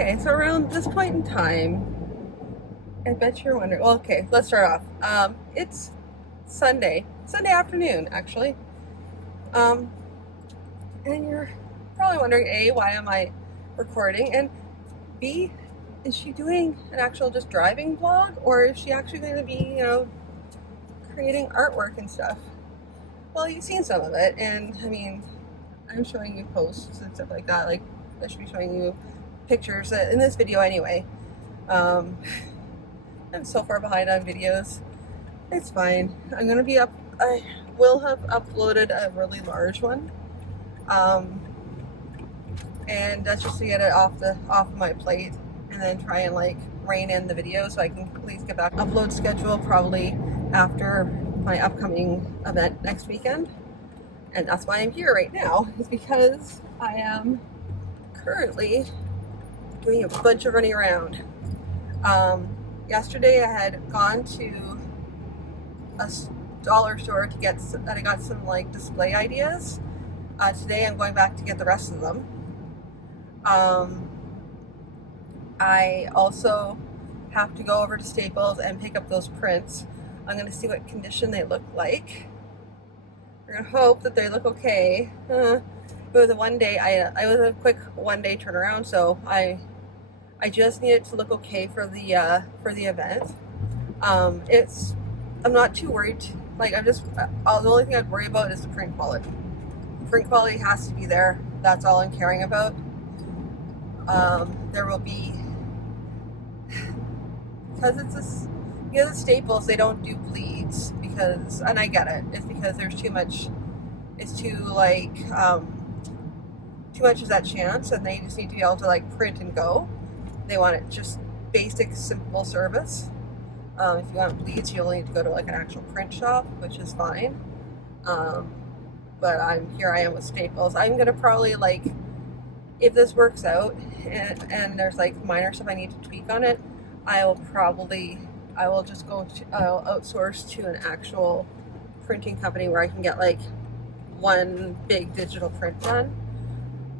Okay, so around this point in time, I bet you're wondering. Well, okay, let's start off. It's Sunday afternoon, actually. Um, and you're probably wondering, A, why am I recording? And B, is she doing an actual just driving vlog? Or is she actually going to be, creating artwork and stuff? Well, you've seen some of it, and I mean, I'm showing you posts and stuff like that. Like, I should be showing you pictures in this video anyway. I'm so far behind on videos. It's fine. I'm gonna be up. I will have uploaded a really large one, and that's just to get it off of my plate, and then try and like rein in the video so I can at least get back upload schedule probably after my upcoming event next weekend. And that's why I'm here right now, is because I am currently doing a bunch of running around. Yesterday I had gone to a dollar store to get I got some like display ideas. Today I'm going back to get the rest of them. I also have to go over to Staples and pick up those prints. I'm going to see what condition they look like. We're going to hope that they look okay. It was a one day. I was a quick one day turnaround, so I just need it to look okay for the event. I'm not too worried. Like, the only thing I'd worry about is the print quality. The print quality has to be there. That's all I'm caring about. There will be, because it's Staples, they don't do bleeds because, and I get it. It's because there's too much. It's too much is that chance, and they just need to be able to like print and go. They want it just basic, simple service. If you want bleeds, you'll need to go to like an actual print shop, which is fine. But here I am with Staples. I'm gonna probably like, if this works out and there's like minor stuff I need to tweak on it, I'll outsource to an actual printing company where I can get like one big digital print done.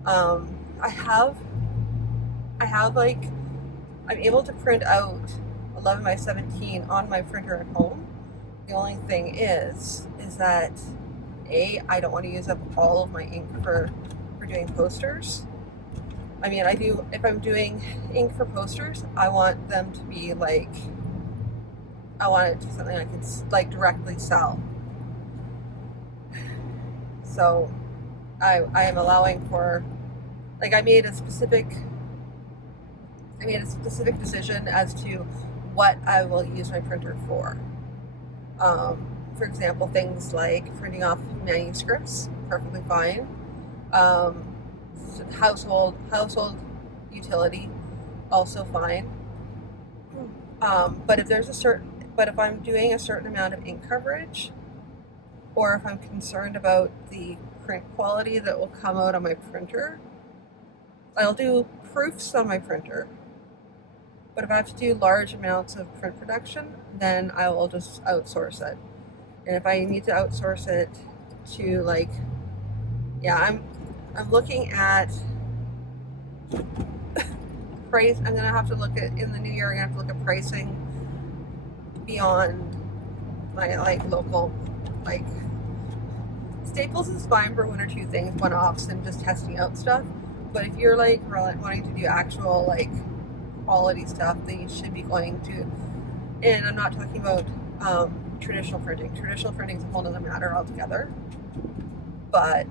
I have like, I'm able to print out 11 by 17 on my printer at home. The only thing is that I don't want to use up all of my ink for doing posters. I mean, if I'm doing ink for posters, I want them to be like, I want it to be something I can like directly sell. So I am allowing for, like, I made a specific decision as to what I will use my printer for. For example, things like printing off manuscripts, perfectly fine. Household utility, also fine. But if I'm doing a certain amount of ink coverage, or if I'm concerned about the print quality that will come out on my printer, I'll do proofs on my printer. But if I have to do large amounts of print production, then I will just outsource it. And if I need to outsource it to like, I'm looking at price. I'm gonna have to look at, in the new year, I'm gonna have to look at pricing beyond my like local, like Staples is fine for one or two things, one-offs and just testing out stuff. But if you're like wanting to do actual like quality stuff, then you should be going to, and I'm not talking about traditional printing. Traditional printing is a whole other matter altogether. But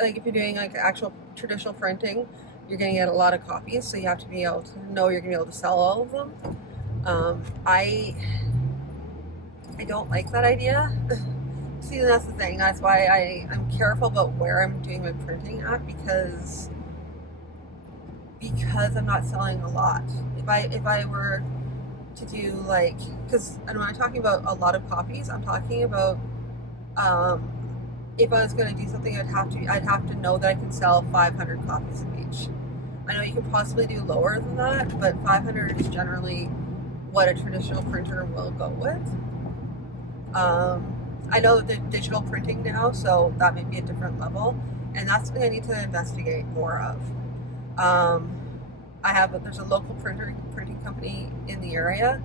like if you're doing like actual traditional printing, you're going to get a lot of copies, so you have to be able to know you're going to be able to sell all of them. I don't like that idea. See, that's the thing. That's why I'm careful about where I'm doing my printing at, because I'm not selling a lot. If I were to do like, because when I'm talking about a lot of copies, I'm talking about if I was going to do something, I'd have to know that I can sell 500 copies of each. I know you can possibly do lower than that, but 500 is generally what a traditional printer will go with. I know that they're digital printing now, so that may be a different level, and that's something I need to investigate more of. Um, there's a local printing company in the area,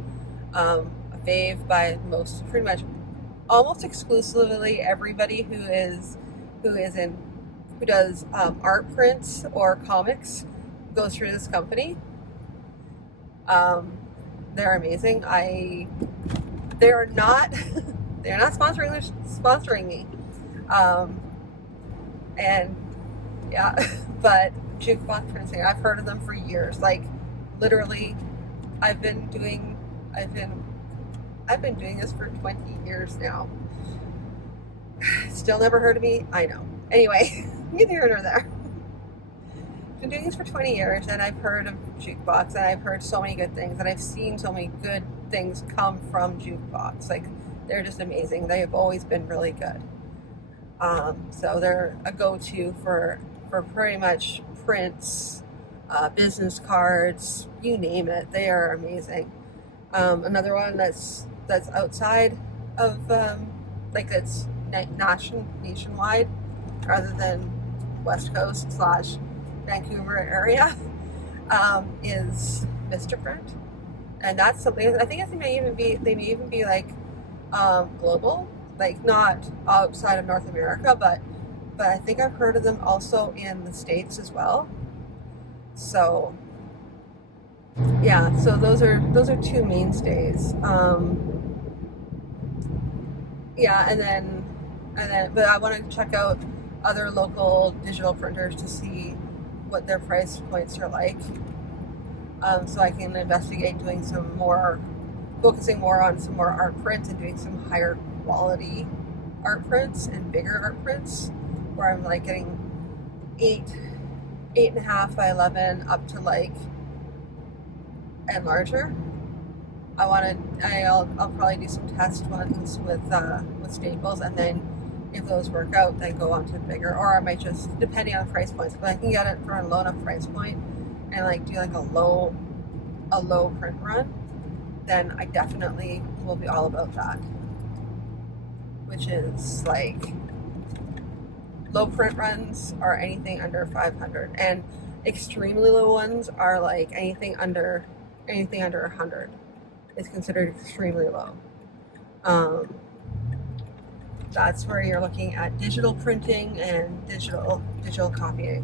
a fave by most, pretty much almost exclusively everybody who does art prints or comics goes through this company. Um, they're amazing. They are not they're not sponsoring me, um, and yeah, but jukebox printing, I've heard of them for years. Like literally, I've been doing I've been I've been doing this for 20 years now. Still never heard of me. I know. Anyway, neither here nor there. I've been doing this for 20 years, and I've heard of jukebox, and I've heard so many good things, and I've seen so many good things come from jukebox. Like they're just amazing. They have always been really good. So they're a go-to for pretty much prints, business cards, you name it. They are amazing. Another one that's outside of like it's nationwide rather than West Coast / Vancouver area is Mr. Print, and that's something I think they may even be like global, like not outside of North America, but I think I've heard of them also in the States as well. So yeah, so those are two mainstays. Yeah, and then but I want to check out other local digital printers to see what their price points are like, so I can investigate doing focusing more on some more art prints and doing some higher quality art prints and bigger art prints, where I'm like getting 8.5 by 11 up to like and larger. I'll probably do some test ones with staples, and then if those work out, then go on to bigger, or I might just, depending on the price points, if I can get it for a low enough price point and like do like a low print run, then I definitely will be all about that, which is like low print runs are anything under 500, and extremely low ones are like anything under 100 is considered extremely low. That's where you're looking at digital printing and digital copying.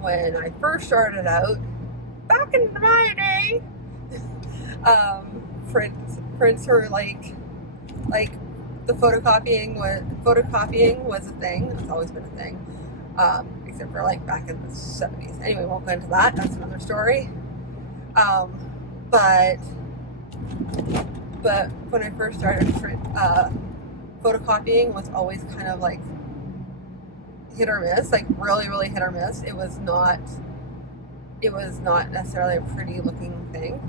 When I first started out, back in my day, prints were like the photocopying was a thing. It's always been a thing, except for like back in the 70s. Anyway, won't go into that. That's another story. But when I first started, photocopying was always kind of like hit or miss, like really, really hit or miss. It was not necessarily a pretty looking thing.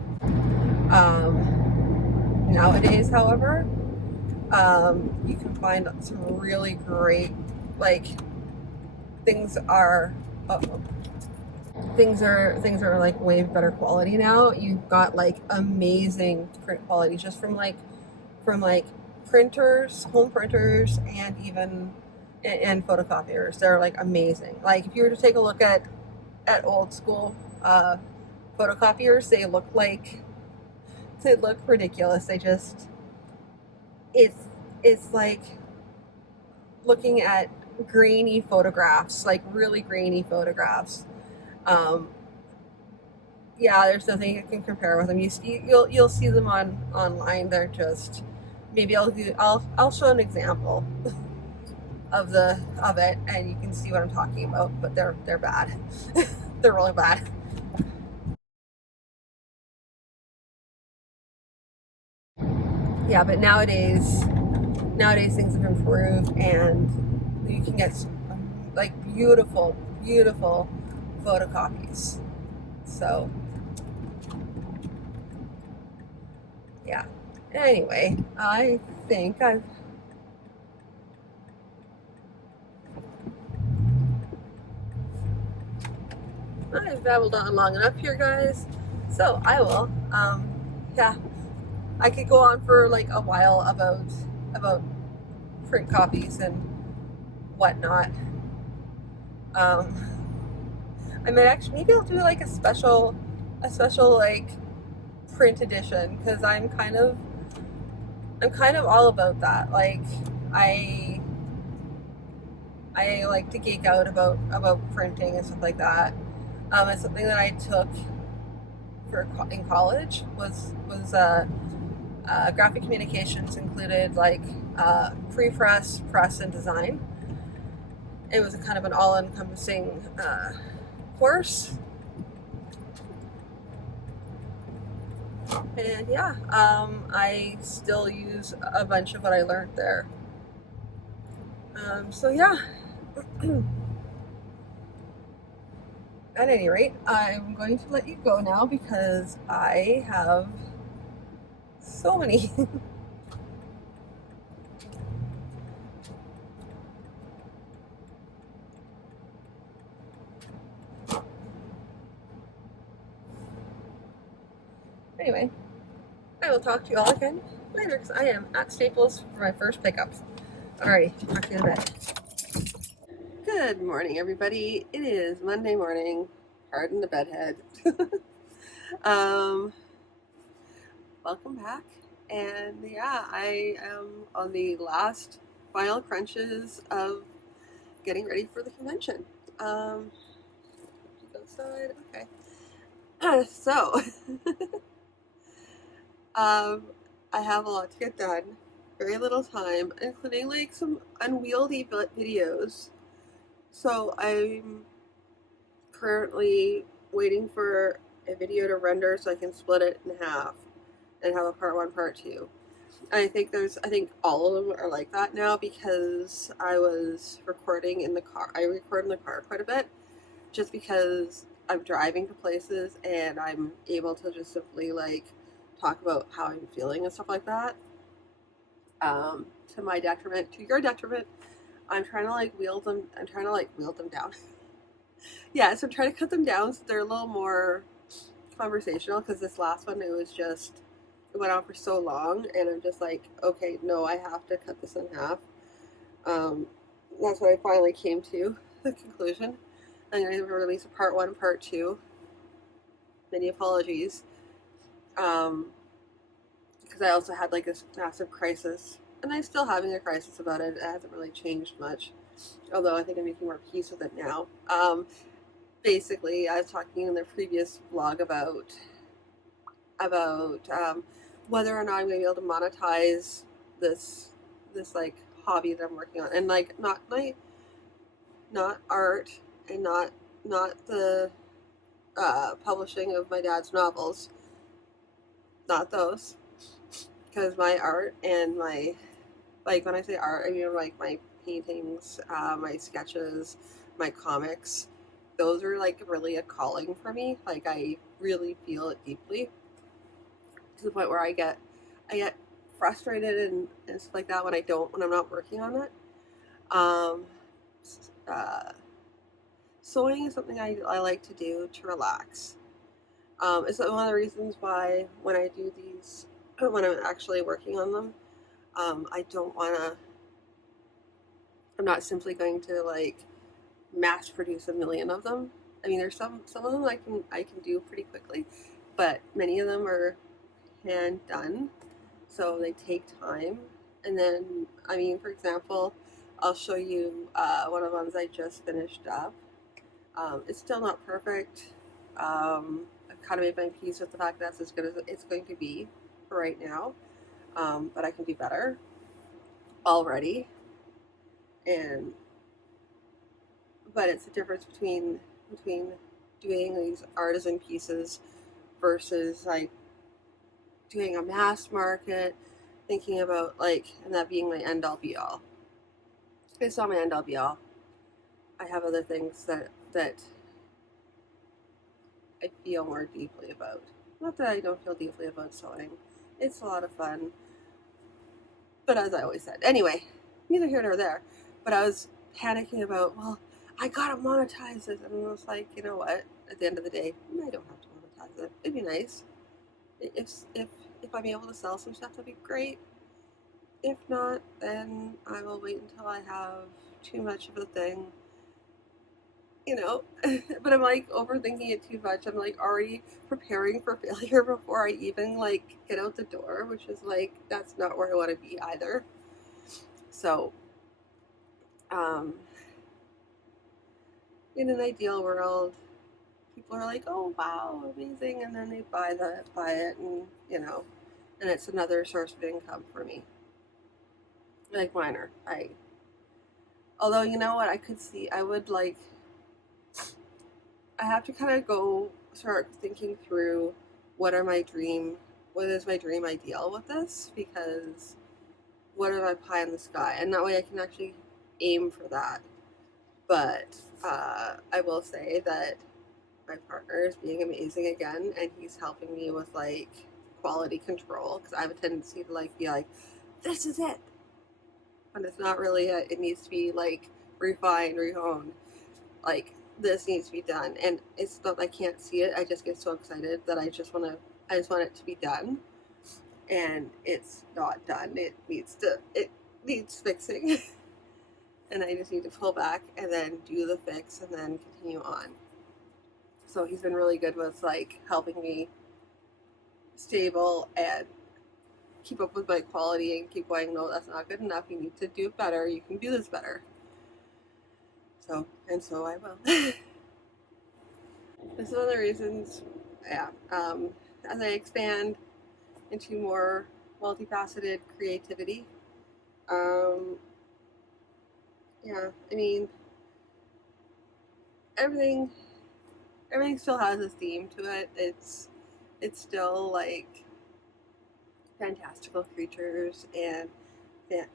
Nowadays, however, you can find some really great, like, things are like way better quality now. You've got like amazing print quality just from printers, home printers, and even and photocopiers. They're like amazing. Like if you were to take a look at old school photocopiers, they look ridiculous. It's like looking at grainy photographs, like really grainy photographs. Yeah, there's nothing you can compare with them. You'll see them online. They're just, maybe I'll show an example of it, and you can see what I'm talking about. But they're bad. They're really bad. Yeah, but nowadays things have improved, and you can get like beautiful photocopies. So yeah. Anyway, I think I've babbled on long enough here, guys. So I will, yeah, I could go on for like a while about print copies and whatnot. I might actually, maybe I'll do like a special like print edition, because I'm kind of all about that. Like I like to geek out about printing and stuff like that. It's something that I took in college was graphic communications, included like pre-press, press, and design. It was a kind of an all-encompassing course, and yeah, I still use a bunch of what I learned there. So yeah. At any rate, I'm going to let you go now because I have so many. Anyway, I will talk to you all again later because I am at Staples for my first pickups. Alrighty, talk to you in a bit. Good morning, everybody. It is Monday morning. Pardon the bedhead. Welcome back. And yeah, I am on the last final crunches of getting ready for the convention. Outside, okay. So, I have a lot to get done. Very little time, including like some unwieldy videos. So I'm currently waiting for a video to render so I can split it in half and have a part 1, part 2. And I think all of them are like that now because I was recording in the car. I record in the car quite a bit just because I'm driving to places and I'm able to just simply like talk about how I'm feeling and stuff like that. To my detriment, to your detriment, I'm trying to like wield them down. Yeah, so I'm trying to cut them down so they're a little more conversational, because this last one, it went on for so long, and I'm just like, okay, no, I have to cut this in half. That's what I finally came to, the conclusion. I'm going to release a part 1, part 2. Many apologies. Because I also had like this massive crisis, and I'm still having a crisis about it. It hasn't really changed much, although I think I'm making more peace with it now. Basically, I was talking in the previous vlog about whether or not I'm going to be able to monetize this like hobby that I'm working on, and like not art, and not the publishing of my dad's novels, not those, because my art and my, like when I say art, I mean like my paintings, my sketches, my comics. Those are like really a calling for me. Like I really feel it deeply, to the point where I get frustrated and stuff like that when I'm not working on it. Sewing is something I like to do to relax. It's one of the reasons why when I do these, when I'm actually working on them, I don't want to, I'm not simply going to like mass produce a million of them. I mean, there's some of them I can do pretty quickly, but many of them are hand done, so they take time. And then, I mean, for example, I'll show you one of the ones I just finished up. It's still not perfect. I've kind of made my peace with the fact that that's as good as it's going to be for right now, but I can do better already. But it's the difference between doing these artisan pieces versus like doing a mass market, thinking about like, and that being my end all be all. It's not my end all be all. I have other things that I feel more deeply about. Not that I don't feel deeply about sewing. It's a lot of fun. But as I always said, anyway, neither here nor there. But I was panicking about, well, I gotta monetize it. And I was like, you know what? At the end of the day, I don't have to monetize it. It'd be nice. If I'm able to sell some stuff, that'd be great. If not, then I will wait until I have too much of a thing, you know. But I'm like overthinking it too much. I'm like already preparing for failure before I even like get out the door, which is like that's not where I want to be either. So, um, in an ideal world, people are like, "Oh wow, amazing," and then they buy it, and and it's another source of income for me. Like minor, although you know what, I could see, I would like, I have to kind of go start thinking through what are my dream, what is my dream ideal with this, because what are my pie in the sky, and that way I can actually aim for that. But I will say that my partner is being amazing again, and he's helping me with like quality control because I have a tendency to like be like, this is it, and it's not really it needs to be like refined, rehoned. Like this needs to be done, and it's not I can't see it. I just get so excited that I just want it to be done, and it's not done. It needs fixing, and I just need to pull back and then do the fix and then continue on. So he's been really good with like helping me stable and keep up with my quality and keep going, no, that's not good enough. You need to do it better. You can do this better. So I will. This is one of the reasons, yeah. As I expand into more multifaceted creativity, um, yeah, I mean, everything, everything still has a theme to it. It's still like fantastical creatures and the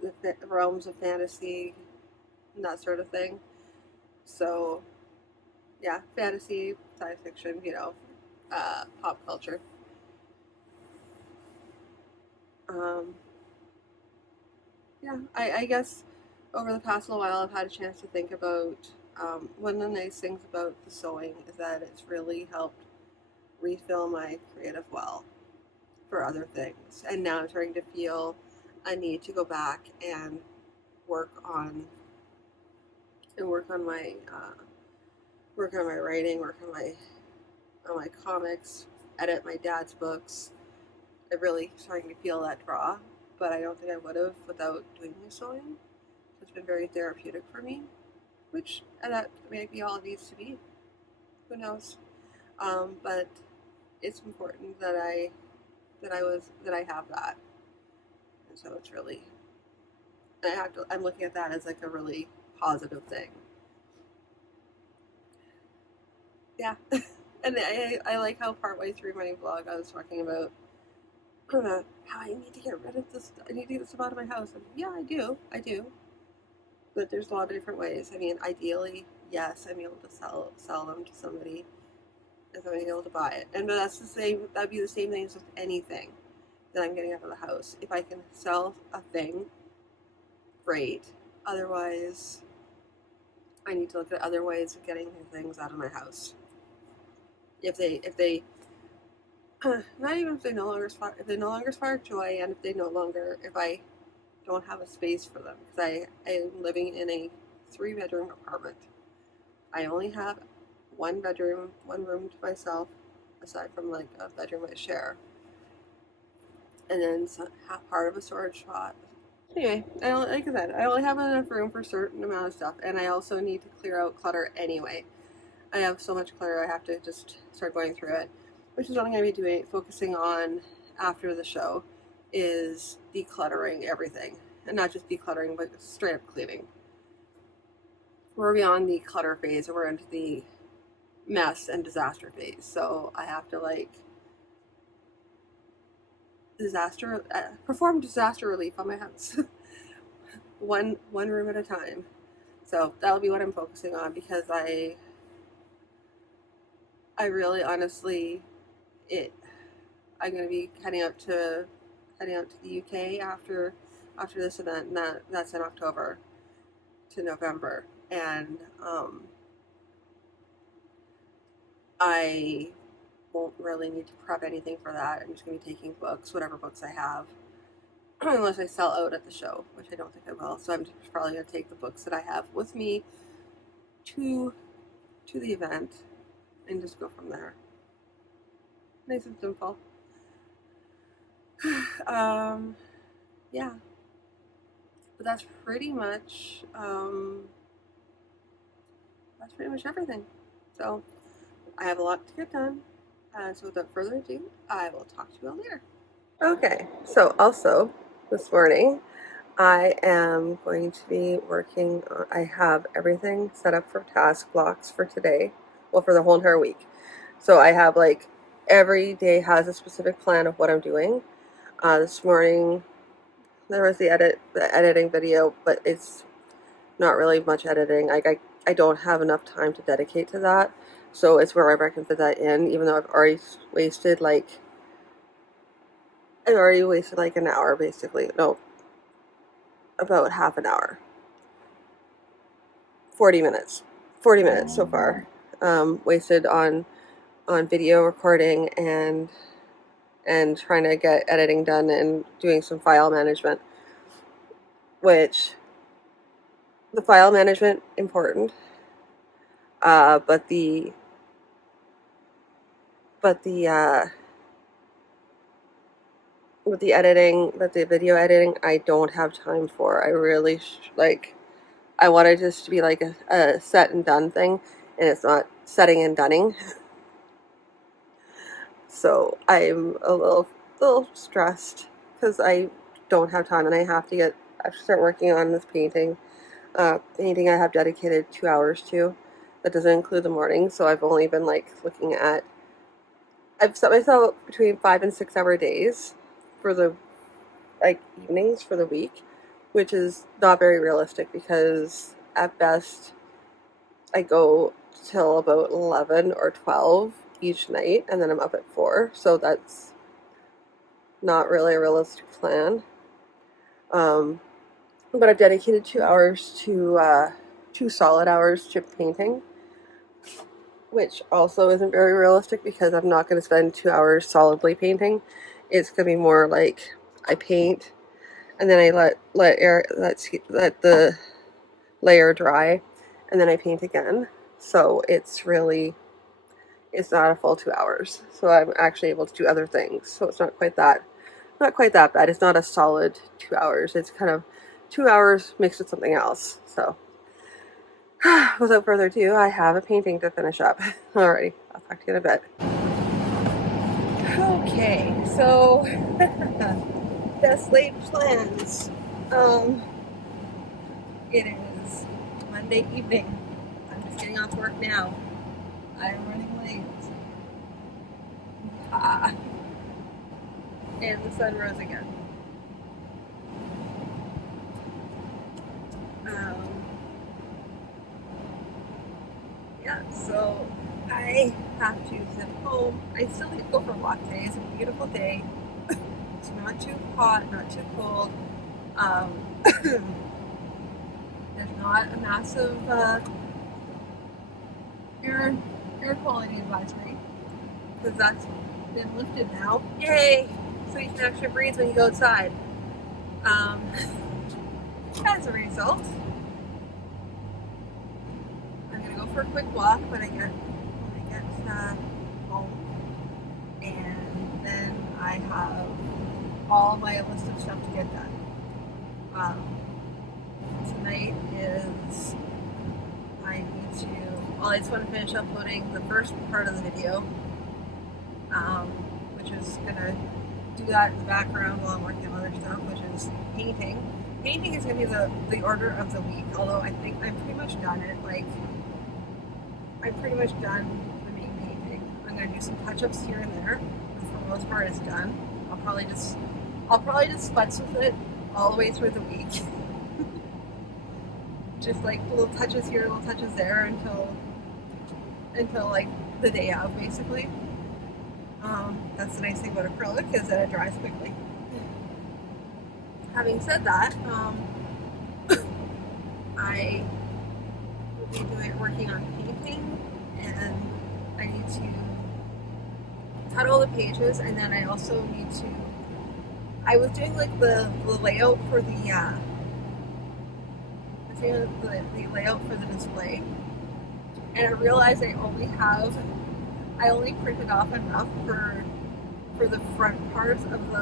realms of fantasy and that sort of thing. So, yeah, fantasy, science fiction, pop culture. Um, yeah, I guess over the past little while, I've had a chance to think about one of the nice things about the sewing is that it's really helped refill my creative well for other things. And now I'm starting to feel a need to go back and work on work on my writing, work on my comics, edit my dad's books. I'm really starting to feel that draw, but I don't think I would have without doing the sewing. It's been very therapeutic for me, which that may be all it needs to be. Who knows? But it's important that I have that, and so it's really I'm looking at that as like a really positive thing. Yeah, and I like how partway through my vlog I was talking about how I need to get rid of this. I need to get this out of my house. And yeah, I do. But there's a lot of different ways. I mean, ideally, yes, I'm able to sell them to somebody if I'm able to buy it. And that's the same. That'd be the same thing as with anything that I'm getting out of the house. If I can sell a thing, great. Otherwise, I need to look at other ways of getting things out of my house. If they not even if they no longer spark joy, and if I don't have a space for them, because I am living in a 3-bedroom apartment. I only have one bedroom, one room to myself, aside from like a bedroom I share, and then part of a storage spot. Anyway, like I said, I only have enough room for a certain amount of stuff, and I also need to clear out clutter anyway. I have so much clutter, I have to just start going through it, which is what I'm going to be doing, focusing on after the show, is decluttering everything. And not just decluttering, but straight up cleaning. We're beyond the clutter phase, and we're into the mess and disaster phase. So I have to like perform disaster relief on my house, one room at a time. So that'll be what I'm focusing on, because I really honestly it I'm going to be heading out to the UK after this event, and that's in October to November, and I won't really need to prep anything for that. I'm just going to be taking books, whatever books I have, unless I sell out at the show, which I don't think I will. So I'm just probably going to take the books that I have with me to the event and just go from there. Nice and simple. Yeah, but that's pretty much everything. So I have a lot to get done. So without further ado, I will talk to you all later. Okay, so also this morning I am going to be working on, I have everything set up for task blocks for today, well, for the whole entire week. So I have like every day has a specific plan of what I'm doing. This morning there was the editing video, but it's not really much editing. I don't have enough time to dedicate to that. So it's wherever I can fit that in, even though I've already wasted like an hour basically. No, about half an hour. 40 minutes. 40 minutes so far. Wasted on video recording and trying to get editing done and doing some file management, which the file management important, but the with the editing, but the video editing, I don't have time for. I really I want it just to be like a set and done thing, and it's not setting and dunning. So I'm a little stressed because I don't have time, and I have to start working on this painting. Painting I have dedicated 2 hours to. That doesn't include the morning, so I've only been like looking at. I've set myself between 5 and 6 hour days for the evenings for the week, which is not very realistic because at best I go till about 11 or 12 each night, and then I'm up at 4, so that's not really a realistic plan. But I've dedicated 2 hours to 2 solid hours to painting, which also isn't very realistic because I'm not going to spend 2 hours solidly painting. It's going to be more like I paint and then I let the layer dry, and then I paint again. So it's not a full 2 hours. So I'm actually able to do other things. So it's not quite that bad. It's not a solid 2 hours. It's kind of 2 hours mixed with something else. So without further ado, I have a painting to finish up. Alrighty, I'll talk to you in a bit. Okay, so best laid plans. It is Monday evening. I'm just getting off work now. I'm running late. And the sun rose again. Yeah, so I have to sit home. I still need to go for a walk today. It's a beautiful day. It's not too hot, not too cold. There's not a massive air quality advisory because that's been lifted now. Yay! So you can actually breathe when you go outside. As a result, I'm gonna go for a quick walk when I get home, and then I have all my list of stuff to get done. Tonight is I just want to finish uploading the first part of the video, which is gonna do that in the background while I'm working on other stuff, which is painting. Painting is going to be the order of the week, although I think I'm pretty much done it. I'm pretty much done the main painting. I'm going to do some touch-ups here and there, but for the most part it's done. I'll probably just futz with it all the way through the week. Just like little touches here, little touches there until like the day of, basically. That's the nice thing about acrylic, is that it dries quickly. Having said that, I will be working on painting, and I need to cut all the pages, and then I also need to. I was doing like the layout for the layout for the display, and I realized I only printed off enough for the front parts of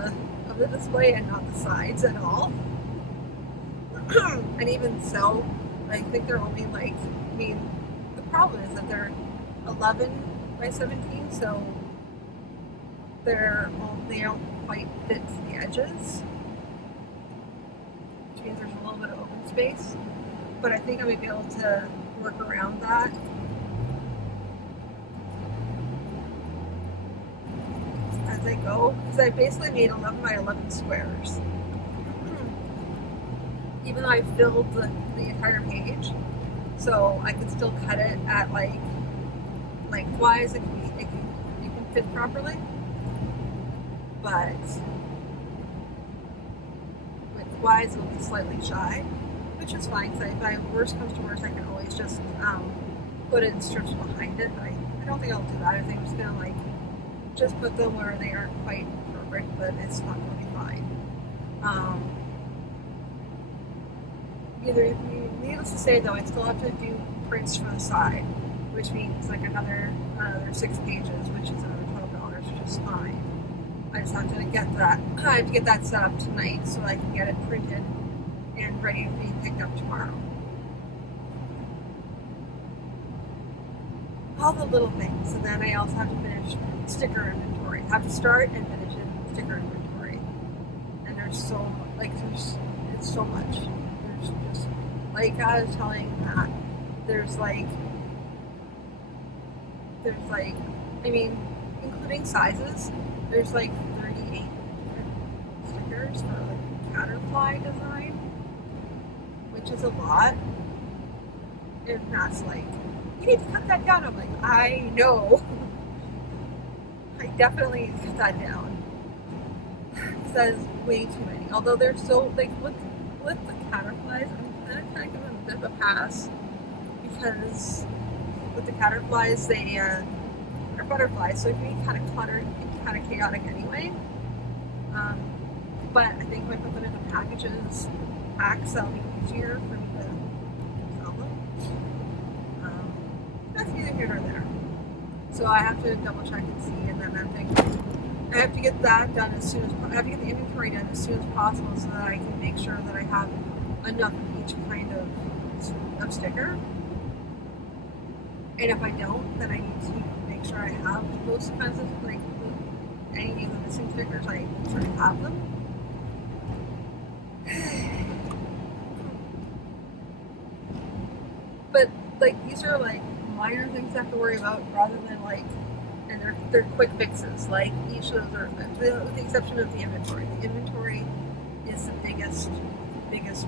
the display and not the sides at all. And even so, I think they're only like, I mean, the problem is that they're 11 by 17, so they don't quite fit the edges, which means there's a little bit of open space. But I think I might be able to work around that. As I go, because I basically made 11 by 11 squares. Even though I filled the entire page, so I can still cut it at like lengthwise. It can fit properly, but widthwise it'll be slightly shy, which is fine. Because if worst comes to worst, I can always just put in strips behind it. But I don't think I'll do that. I think I'm just gonna like just put them where they aren't quite perfect, but it's not gonna be fine. Needless to say, though, I still have to do prints for the side, which means like another 6 pages, which is another $12, which is fine. I just have to get that. I have to get that set up tonight so I can get it printed and ready to be picked up tomorrow. All the little things, and then I also have to finish sticker inventory. I have to start and finish in sticker inventory, and there's so much. There's just, like I was telling Matt, there's like, I mean, including sizes, there's like 38 different stickers for like caterpillar design, which is a lot. And Matt's like, you need to cut that down. I'm like, I know. I definitely need to cut that down. That is way too many. Although they're still like with the caterpillars, I'm kind of giving them a bit of a pass, because with the caterpillars they are butterflies, so it can be kind of cluttered, it can be kind of chaotic anyway. But I think if I put them into packs, that'll be easier for me to sell them. That's neither here nor there. So I have to double check and see, and then I'm thinking I have to get that done I have to get the inventory done as soon as possible so that I can make sure that I have enough of each kind of sticker. And if I don't, then I need to make sure I have those kinds of, like, any of the missing stickers, I sort of have them. But, like, these are, like, minor things I have to worry about rather than, like, and they're quick fixes. Like, each of those are, with the exception of the inventory. The inventory is the biggest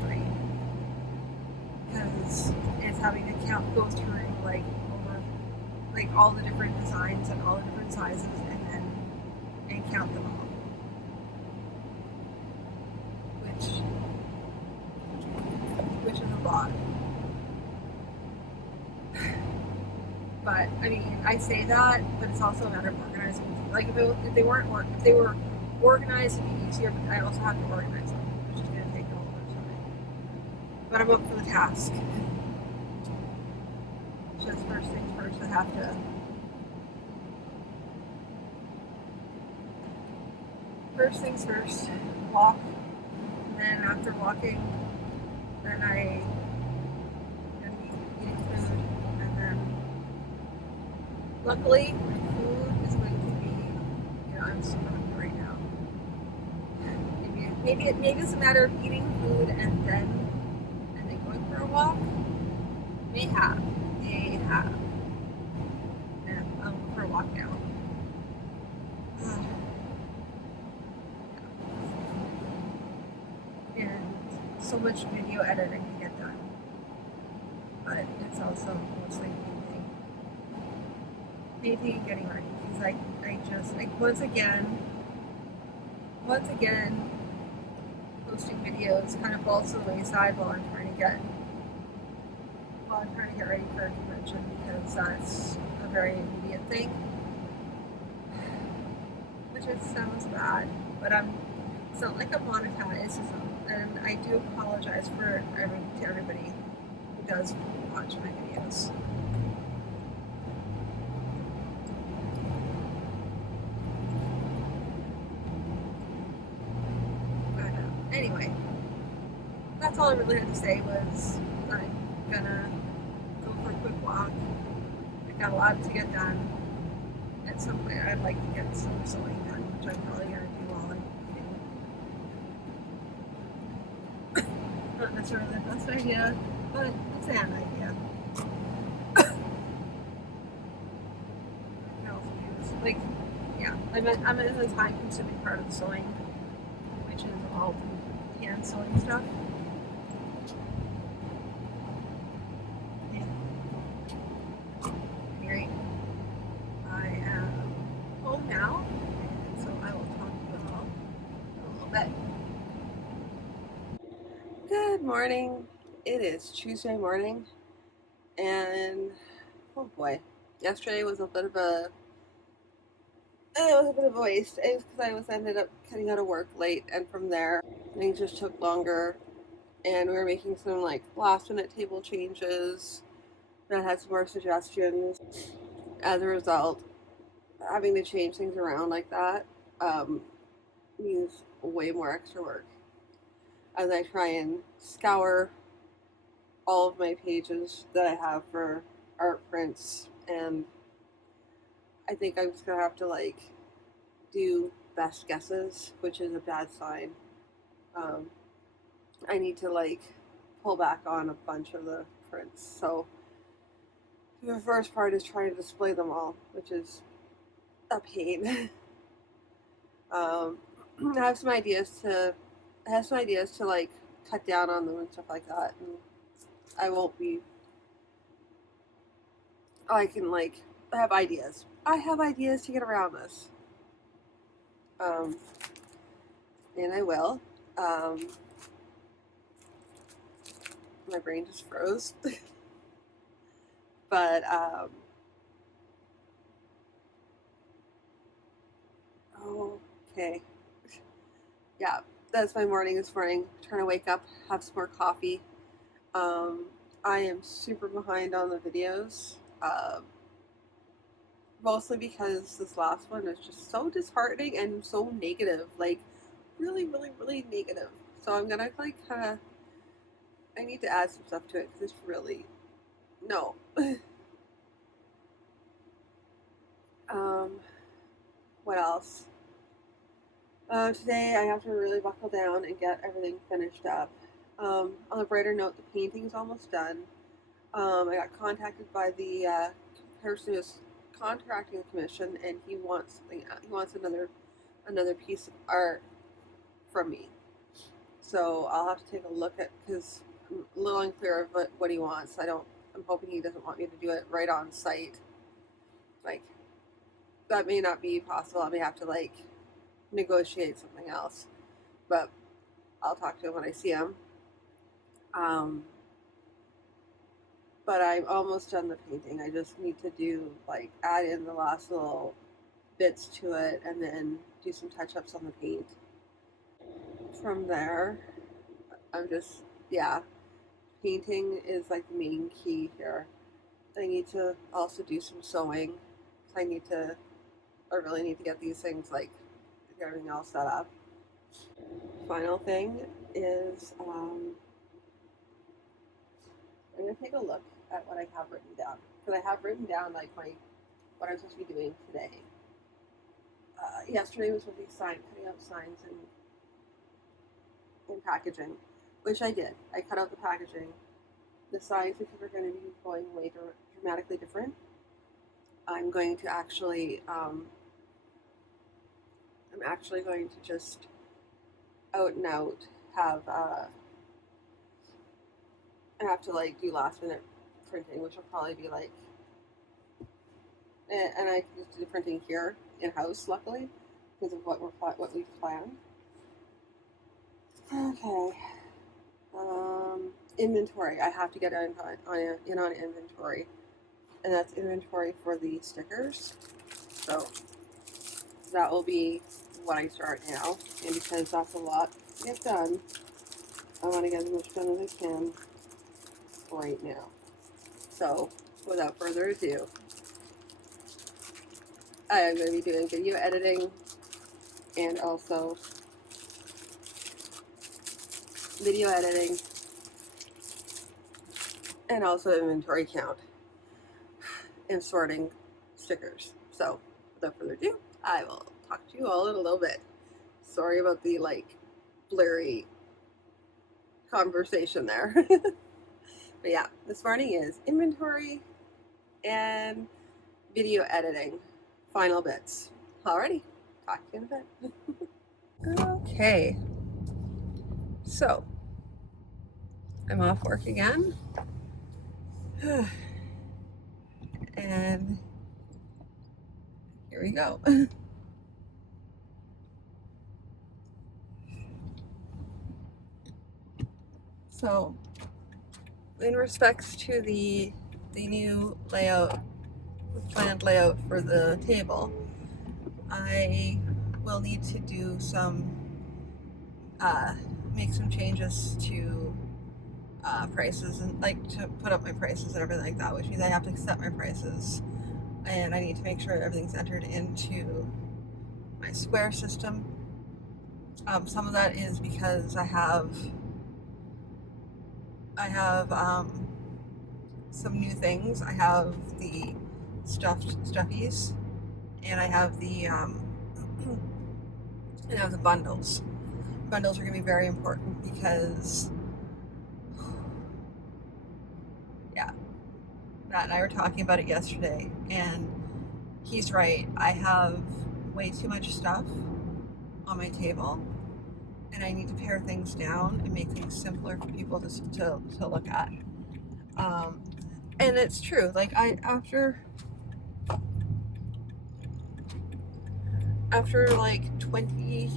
drain, because it's having to go through, like, like all the different designs and all the different sizes, and count them all, which is a lot. But I mean, I say that, but it's also a matter of organizing. Like if they were organized, it'd be easier. But I also have to organize them, which is going to take a little bit of time. But I'm up for the task. Just first things first, I have to first things first, walk, and then after walking, then I am eating food, and then luckily my food is going to be, I'm super hungry right now. Maybe it's a matter of eating food and then going for a walk. Mayhap. And I'll go for a walk now. And so much video editing to get done. But it's also mostly painting and getting ready. Because I just, like, once again, posting videos kind of falls to the wayside while I'm trying to get ready for a convention, because that's a very immediate thing. it sounds bad, but it's not like I'm monetized, and I do apologize to everybody who does watch my videos. But anyway, that's all I really had to say was I'm gonna go for a quick walk. I got a lot to get done. At some point, I'd like to get some sewing done, which I'm probably gonna do while I'm eating. Not necessarily the best idea, but it's an idea. I can also use, like, yeah, I'm in the time-consuming part of the sewing, which is all the hand sewing stuff. Anyway, I am home now, and so I will talk to you all in a little bit. Good morning. It is Tuesday morning, and oh boy, yesterday was a bit of a waste. It was because I ended up getting out of work late, and from there things just took longer, and we were making some like last minute table changes that had some more suggestions. As a result, having to change things around like that means way more extra work as I try and scour all of my pages that I have for art prints, and I think I'm just gonna have to like do best guesses, which is a bad sign. I need to like pull back on a bunch of the prints. So the first part is trying to display them all, which is a pain. I have some ideas to like cut down on them and stuff like that, and I won't be. I can like I have ideas. I have ideas to get around this, and I will. My brain just froze, but okay, yeah, that's my morning this morning. Trying to wake up, have some more coffee. I am super behind on the videos, mostly because this last one is just so disheartening and so negative, like really, really, really negative. So I'm gonna like kind of, I need to add some stuff to it because it's really, no. What else? Today I have to really buckle down and get everything finished up. On a brighter note, the painting's almost done. I got contacted by the person who's contracting the commission, and he wants something. He wants another piece of art from me. So I'll have to take a look at, because I'm a little unclear of what he wants. I'm hoping he doesn't want me to do it right on site. Like that may not be possible. I may have to like negotiate something else, but I'll talk to him when I see him. But I'm almost done the painting. I just need to do like add in the last little bits to it and then do some touch-ups on the paint. From there, I'm just, yeah, painting is like the main key here. I need to also do some sewing. I really need to get these things like get everything all set up. Final thing is I'm gonna take a look at what I have written down, because I have written down like what I'm supposed to be doing today. Yesterday was with these cutting out signs and packaging, which I did. I cut out the packaging. The signs, because are going to be going way dramatically different, I'm going to actually I'm actually going to just out and out have I have to like do last minute printing, which will probably be like, and I can just do the printing here in house, luckily, because of what we've planned. Okay. Inventory. I have to get in on inventory, and that's inventory for the stickers. So that will be what I start now, and because that's a lot to get done, I want to get as much done as I can right now. So, without further ado, I am going to be doing video editing and also inventory count and sorting stickers. So, without further ado, I will talk to you all in a little bit. Sorry about the blurry conversation there. But yeah, this morning is inventory and video editing. Final bits. Alrighty, talk to you in a bit. Okay, so I'm off work again. And here we go. So, in respects to the new layout, the planned layout for the table, I will need to do some, make some changes to prices and to put up my prices and everything like that, which means I have to set my prices, and I need to make sure everything's entered into my Square system. Some of that is because I have some new things. I have the stuffies, and I have the bundles. Bundles are going to be very important because, yeah, Matt and I were talking about it yesterday, and he's right. I have way too much stuff on my table, and I need to pare things down and make things simpler for people to look at. And it's true. After 20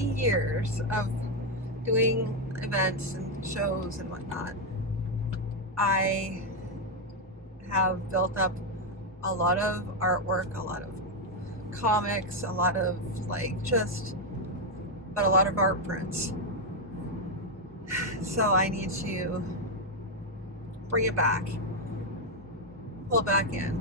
years of doing events and shows and whatnot, I have built up a lot of artwork, a lot of comics, a lot of a lot of art prints. So I need to bring it back, pull it back in,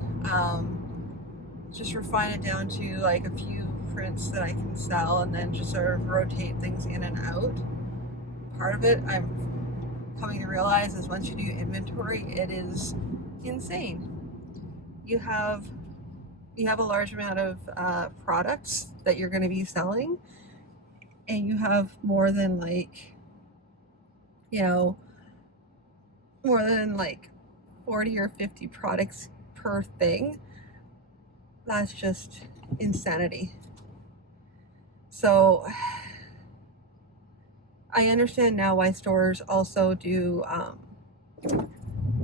just refine it down to a few prints that I can sell, and then just sort of rotate things in and out. Part of it I'm coming to realize is once you do inventory, it is insane. You have a large amount of products that you're going to be selling, and you have more than 40 or 50 products per thing. That's just insanity. So I understand now why stores also do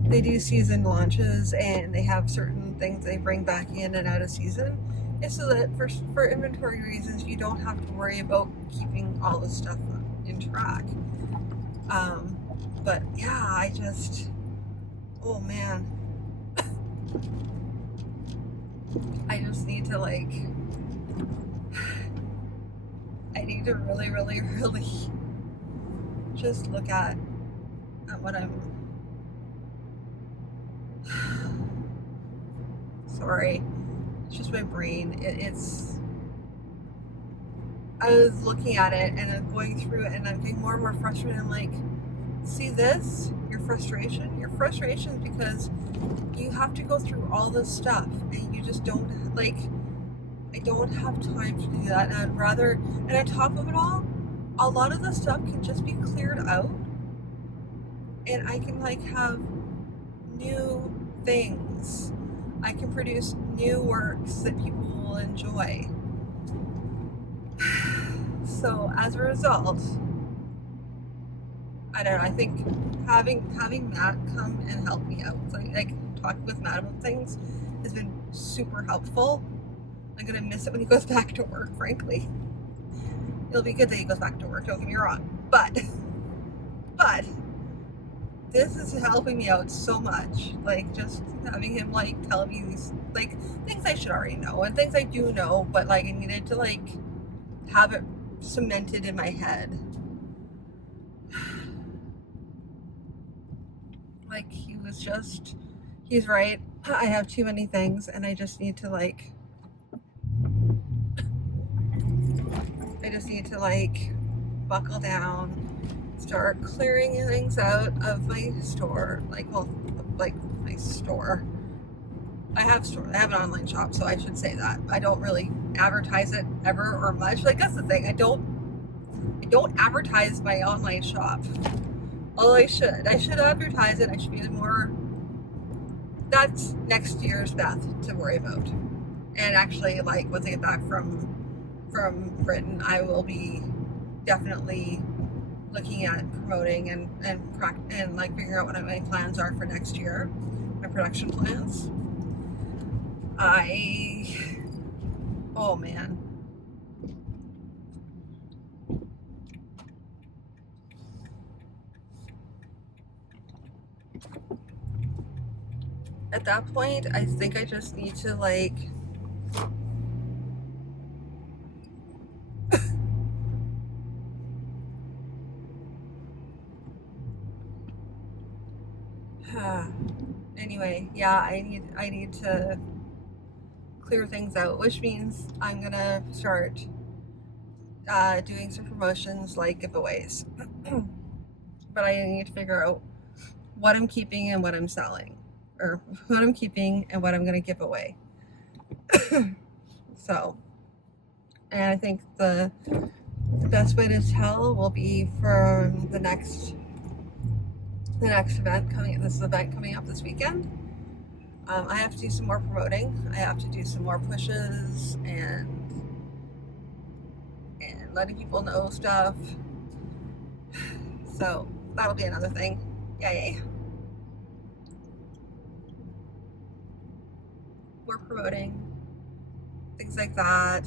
they do season launches, and they have certain things they bring back in and out of season. It's so that for inventory reasons, you don't have to worry about keeping all this stuff in track. But yeah, oh man, I just need to I need to really, really, really just look at what I'm. Sorry, it's just my brain. I was looking at it and I'm going through it, and I'm getting more and more frustrated. I'm see this? Your frustration? Your frustration is because you have to go through all this stuff, and you just don't, I don't have time to do that, and I'd rather, and on top of it all, a lot of the stuff can just be cleared out, and I can, have new things. I can produce new works that people will enjoy. So, as a result, I don't know, I think having Matt come and help me out, talking with Matt about things, has been super helpful. I'm gonna miss it when he goes back to work, frankly. It'll be good that he goes back to work, don't get me wrong. But this is helping me out so much. Like, just having him, like, tell me these, like, things I should already know and things I do know, but, like, I needed to, like, have it cemented in my head. Like, he's right. I have too many things, and I just need to, like, buckle down, start clearing things out of my store. Like my store. I have an online shop, so I should say that. I don't really advertise it ever or much. Like, that's the thing. I don't advertise my online shop. Although I should. I should advertise it. I should be more. That's next year's Beth to worry about. And actually, like, once I get back from Britain, I will be definitely looking at promoting and like figuring out what my plans are for next year, my production plans. Oh man. At that point, I think I just need to, like, anyway, yeah, I need to clear things out, which means I'm gonna start doing some promotions like giveaways. But I need to figure out what I'm keeping and what I'm selling, or what I'm keeping and what I'm gonna give away. So, and I think the best way to tell will be from the next event coming up this weekend. I have to do some more promoting. I have to do some more pushes and letting people know stuff. So that'll be another thing. Yay. More promoting. Things like that.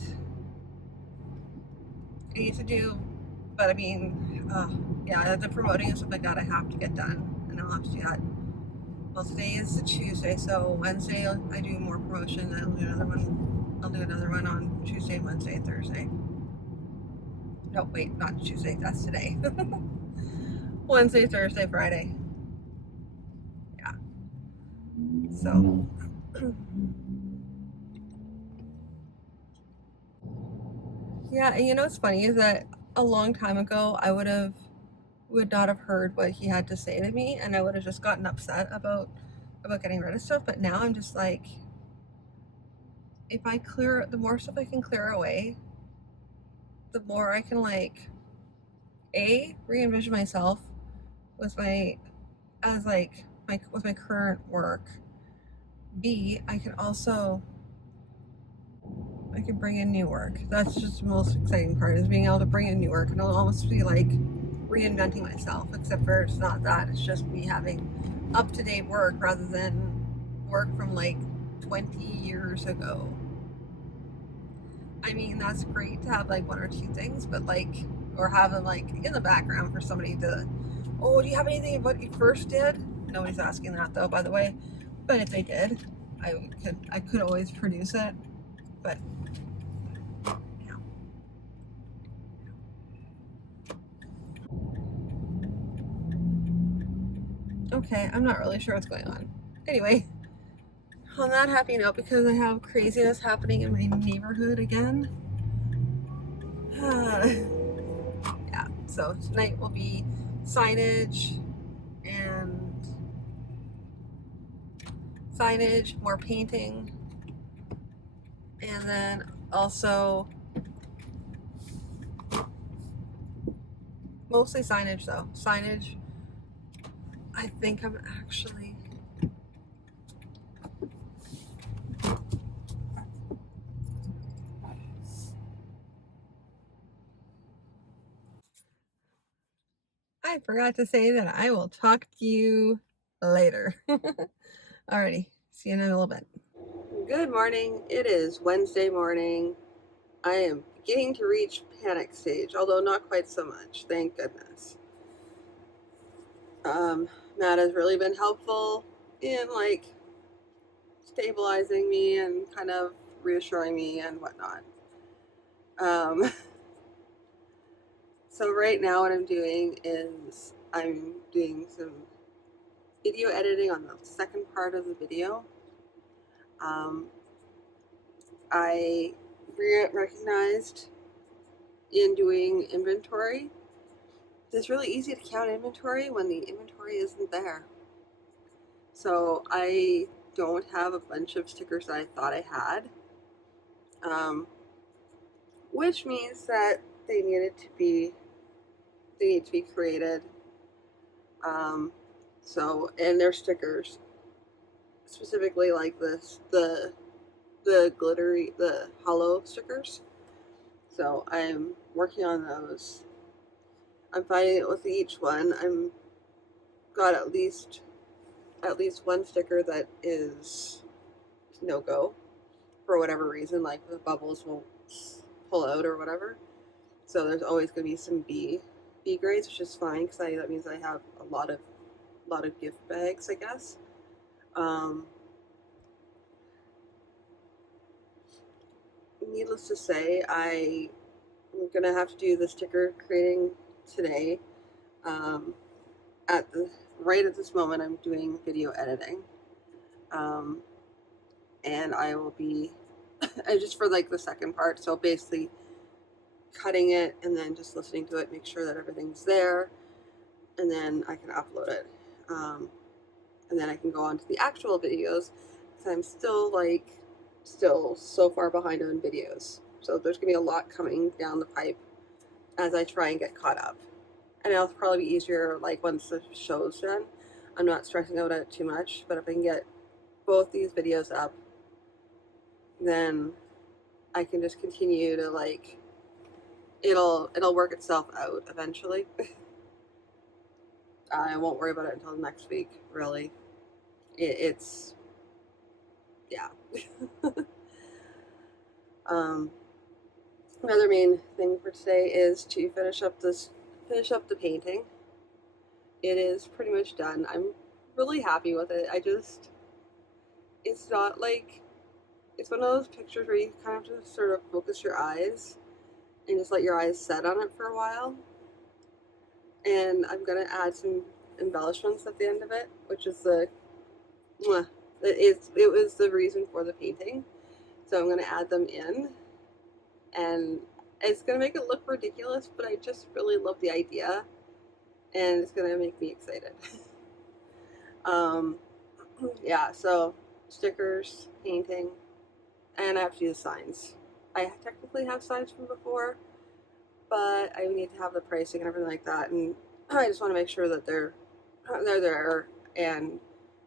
I need to do, but I mean, yeah, the promoting and stuff like that I have to get done, and I'll have to do that. Well, today is the Tuesday, so Wednesday I do more promotion, and I'll do another one on Tuesday, Wednesday, and Thursday. No, wait, not Tuesday, that's today. Wednesday, Thursday, Friday. Yeah. So. Yeah, and you know what's funny is that a long time ago I would not have heard what he had to say to me, and I would have just gotten upset about getting rid of stuff. But now I'm just like, the more stuff I can clear away, the more I can, like, re-envision myself with my current work. B, I can bring in new work. That's just the most exciting part, is being able to bring in new work, and it'll almost be like reinventing myself, except for it's not that. It's just me having up-to-date work rather than work from like 20 years ago. I mean, that's great to have like one or two things, but like, or have them like in the background for somebody to, oh, do you have anything of what you first did? Nobody's asking that though, by the way. But if they did, I could always produce it. But yeah. Okay, I'm not really sure what's going on. Anyway, on that happy note, because I have craziness happening in my neighborhood again. Yeah, so tonight will be signage, more painting, and then also mostly signage though. Signage, I think I'm actually, I forgot to say that I will talk to you later. Alrighty, see you in a little bit. Good morning. It is Wednesday morning. I am beginning to reach panic stage, although not quite so much, thank goodness. Matt has really been helpful in like stabilizing me and kind of reassuring me and whatnot. Um, so right now what I'm doing is I'm doing some video editing on the second part of the video. Um, I recognized in doing inventory, it's really easy to count inventory when the inventory isn't there. So I don't have a bunch of stickers that I thought I had, which means that they need to be created. So and they're stickers, specifically like this, the glittery, the hollow stickers. So I'm working on those. I'm finding it with each one. I'm got at least one sticker that is no go for whatever reason, like the bubbles will pull out or whatever. So there's always going to be some B grades, which is fine because that means I have a lot of gift bags, I guess. Needless to say, I'm gonna have to do the sticker creating today. At this moment, I'm doing video editing, and I will be just for like the second part. So basically, cutting it and then just listening to it, make sure that everything's there, and then I can upload it, and then I can go on to the actual videos because I'm still so far behind on videos. So there's gonna be a lot coming down the pipe as I try and get caught up. And it'll probably be easier like once the show's done. I'm not stressing out it too much, but if I can get both these videos up, then I can just continue to like it'll work itself out eventually. I won't worry about it until next week, really. It's yeah. Another main thing for today is to finish up the painting. It is pretty much done. I'm really happy with it. It's not like, it's one of those pictures where you kind of just sort of focus your eyes and just let your eyes set on it for a while. And I'm going to add some embellishments at the end of it, which is it was the reason for the painting. So I'm going to add them in, and it's going to make it look ridiculous, but I just really love the idea, and it's going to make me excited. Yeah, so stickers, painting, and I have to do the signs. I technically have signs from before, but I need to have the pricing and everything like that, and I just want to make sure that they're there and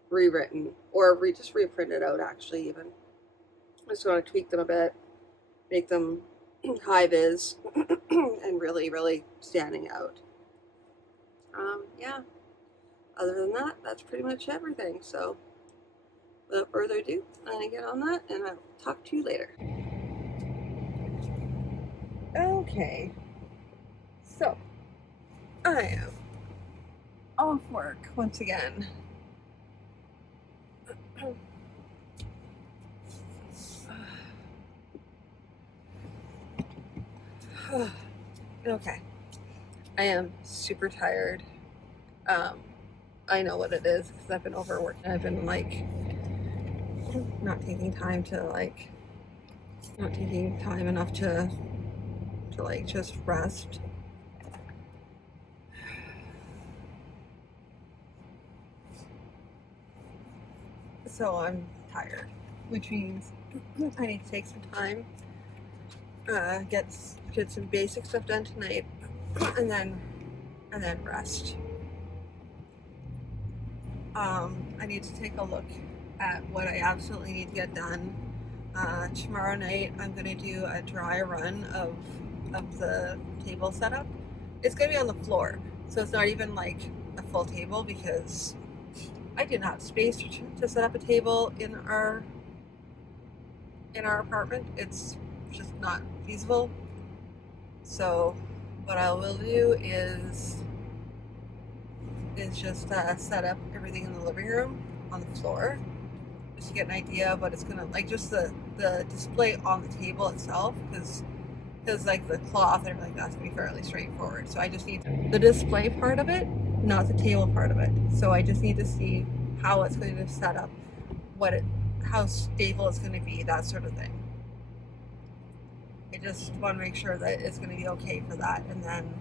rewritten, or just reprinted out, actually. Even I just want to tweak them a bit, make them high vis and really standing out. Yeah, other than that, that's pretty much everything. So without further ado, I'm gonna get on that, and I'll talk to you later. Okay, so I am off work once again. Okay, I am super tired. I know what it is because I've been overworked. I've been like not taking time enough to like just rest. So I'm tired, which means I need to take some time, get some basic stuff done tonight, and then rest. I need to take a look at what I absolutely need to get done. Tomorrow night I'm going to do a dry run of the table setup. It's going to be on the floor, so it's not even like a full table because I didn't have space to set up a table in our apartment. It's just not feasible. So what I will do is is just set up everything in the living room on the floor, just to get an idea of what it's gonna like, just the display on the table itself, because like the cloth and everything that's gonna be fairly straightforward. So I just need the display part of it, not the table part of it. So I just need to see how it's going to set up, how stable it's going to be, that sort of thing. I just want to make sure that it's going to be okay for that, and then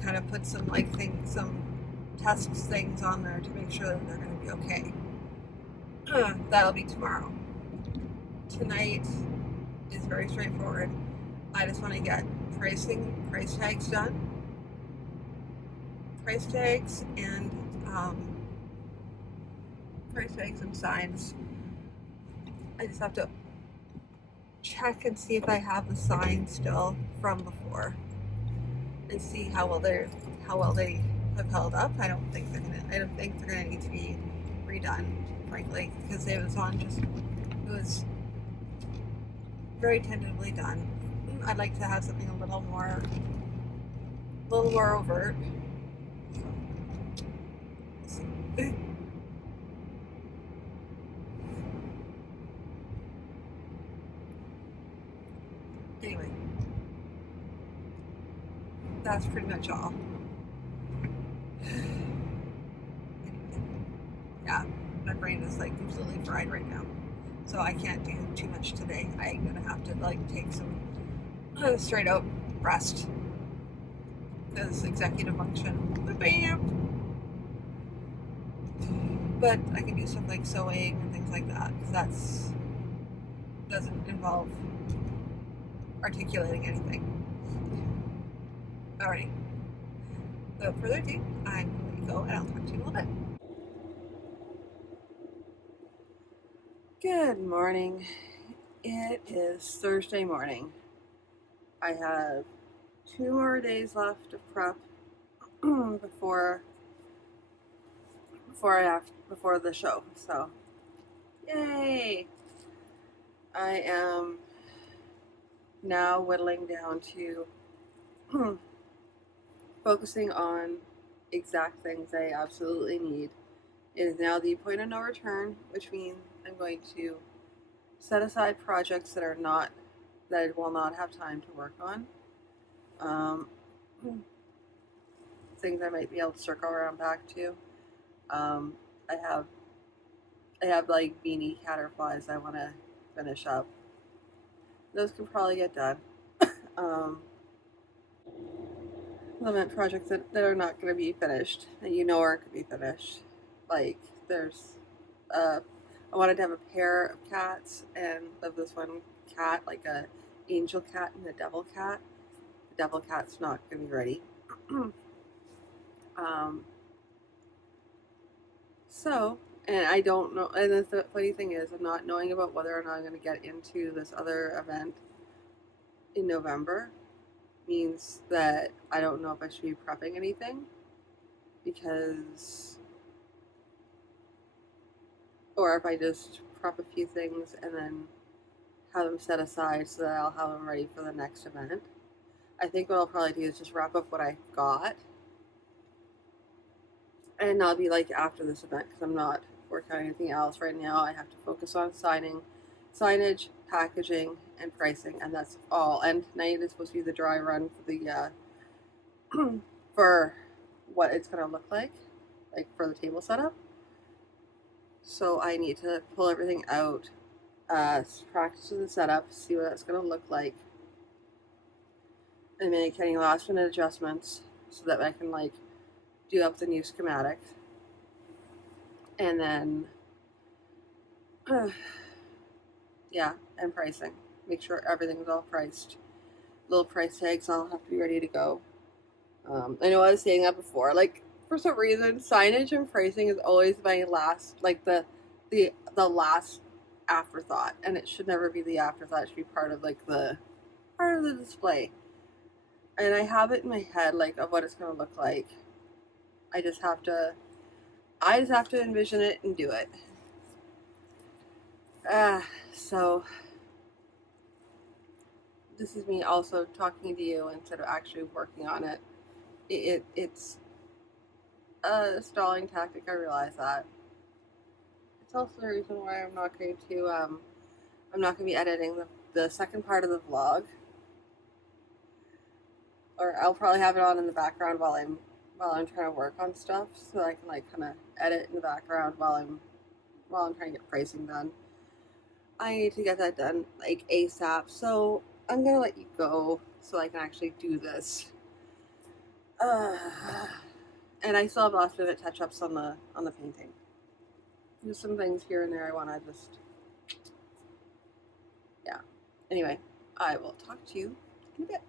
kind of put some some test things on there to make sure that they're going to be okay. That'll be tomorrow. Tonight is very straightforward. I just want to get price tags done, price tags and signs. I just have to check and see if I have the signs still from before, and see how well they have held up. I don't think they're gonna need to be redone, frankly, because it was very tentatively done. I'd like to have something a little more overt. So, anyway, that's pretty much all. Yeah, my brain is like completely fried right now, so I can't do too much today. I'm gonna have to like take some straight out rest, because executive function, bam. But I can do stuff like sewing and things like that, because that's doesn't involve articulating anything. Alrighty. Without further ado, I'm going to go and I'll talk to you in a little bit. Good morning. It is Thursday morning. I have 2 more days left of prep before the show. So, yay! I am now whittling down to focusing on exact things I absolutely need. It is now the point of no return, which means I'm going to set aside projects that I will not have time to work on. Things I might be able to circle around back to. I have like beanie caterflies I want to finish up. Those can probably get done. Lament projects that are not going to be finished, that aren't going to be finished. Like there's, I wanted to have a pair of cats, and of this one cat, like a angel cat and a devil cat. The devil cat's not going to be ready. So, and I don't know, and the funny thing is, I'm not knowing about whether or not I'm going to get into this other event in November means that I don't know if I should be prepping anything, or if I just prep a few things and then have them set aside so that I'll have them ready for the next event. I think what I'll probably do is just wrap up what I got, and I'll be like after this event, because I'm not working on anything else right now. I have to focus on signage, packaging, and pricing, and that's all. And tonight is supposed to be the dry run for the for what it's going to look like for the table setup. So I need to pull everything out, practice with the setup, see what it's going to look like, and make any last minute adjustments so that I can do up the new schematic. And then yeah, and pricing. Make sure everything's all priced. Little price tags all have to be ready to go. I know I was saying that before. For some reason, signage and pricing is always my last, the last afterthought, and it should never be the afterthought. It should be part of the display. And I have it in my head of what it's going to look like. I just have to envision it and do it. So this is me also talking to you instead of actually working on it. a stalling tactic. I realize that. It's also the reason why I'm not going to be editing the second part of the vlog, or I'll probably have it on in the background while I'm trying to work on stuff, so I can like kind of edit in the background while I'm trying to get pricing done. I need to get that done like ASAP, so I'm gonna let you go so I can actually do this. And I still have lots of touch-ups on the painting. There's some things here and there I want to just, yeah. Anyway, I will talk to you in a bit.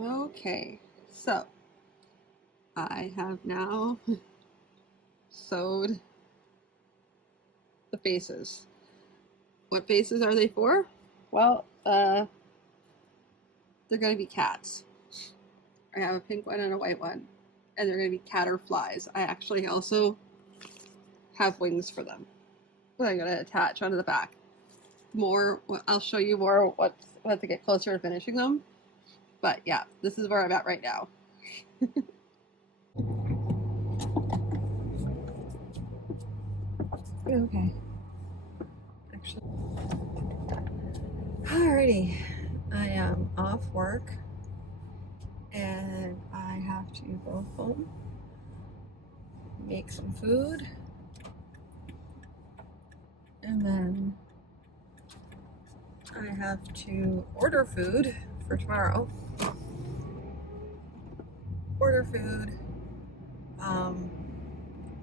Okay, so I have now sewed the faces. What faces are they for? Well, they're going to be cats. I have a pink one and a white one, and they're going to be cat or flies. I actually also have wings for them that I'm going to attach onto the back. I'll show you more once I get closer to finishing them. But yeah, this is where I'm at right now. Okay. Actually, alrighty. I am off work and I have to go home, make some food, and then I have to order food for tomorrow.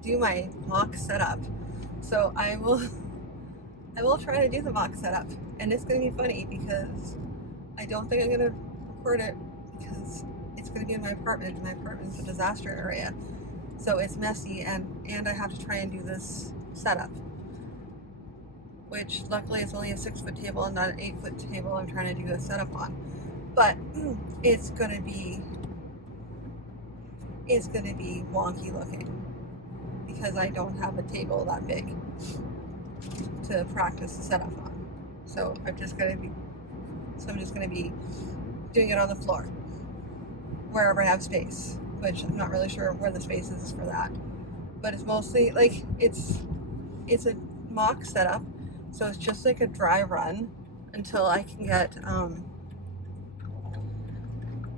Do my mock setup. So I will try to do the mock setup, and it's going to be funny because I don't think I'm going to record it because it's going to be in my apartment. My apartment's a disaster area, so it's messy, and I have to try and do this setup, which luckily it's only a 6-foot table and not an 8-foot table I'm trying to do a setup on. But it's going to be wonky looking because I don't have a table that big to practice the setup on. So I'm just going to be doing it on the floor wherever I have space, which I'm not really sure where the space is for that. But it's mostly like it's a mock setup, so it's just like a dry run until I can get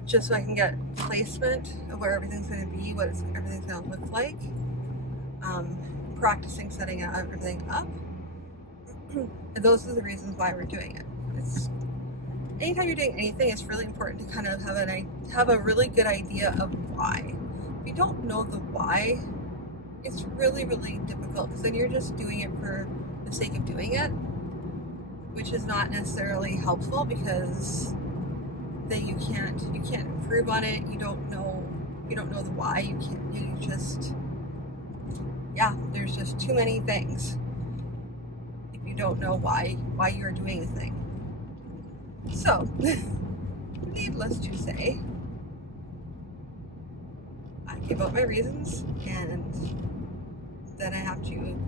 just so I can get placement of where everything's going to be, what everything's going to look like. Practicing setting everything up. And those are the reasons why we're doing it. Anytime you're doing anything, it's really important to kind of have a really good idea of why. If you don't know the why, it's really, really difficult because then you're just doing it for the sake of doing it, which is not necessarily helpful because then you can't improve on it. You don't know the why. There's just too many things if you don't know why you're doing a thing. So, needless to say, I give out my reasons, and then I have to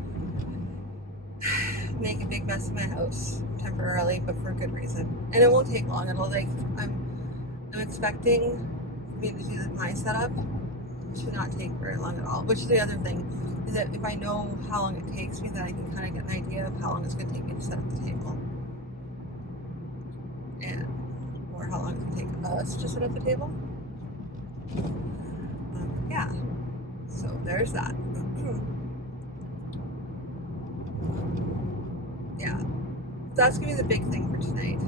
make a big mess of my house temporarily, but for a good reason. And it won't take long. I'm expecting me to do my setup to not take very long at all. Which is the other thing, is that if I know how long it takes me, then I can kind of get an idea of how long it's going to take me to set up the table. Or how long it's going to take us to set up the table. Yeah. So there's that. Yeah. That's going to be the big thing for tonight.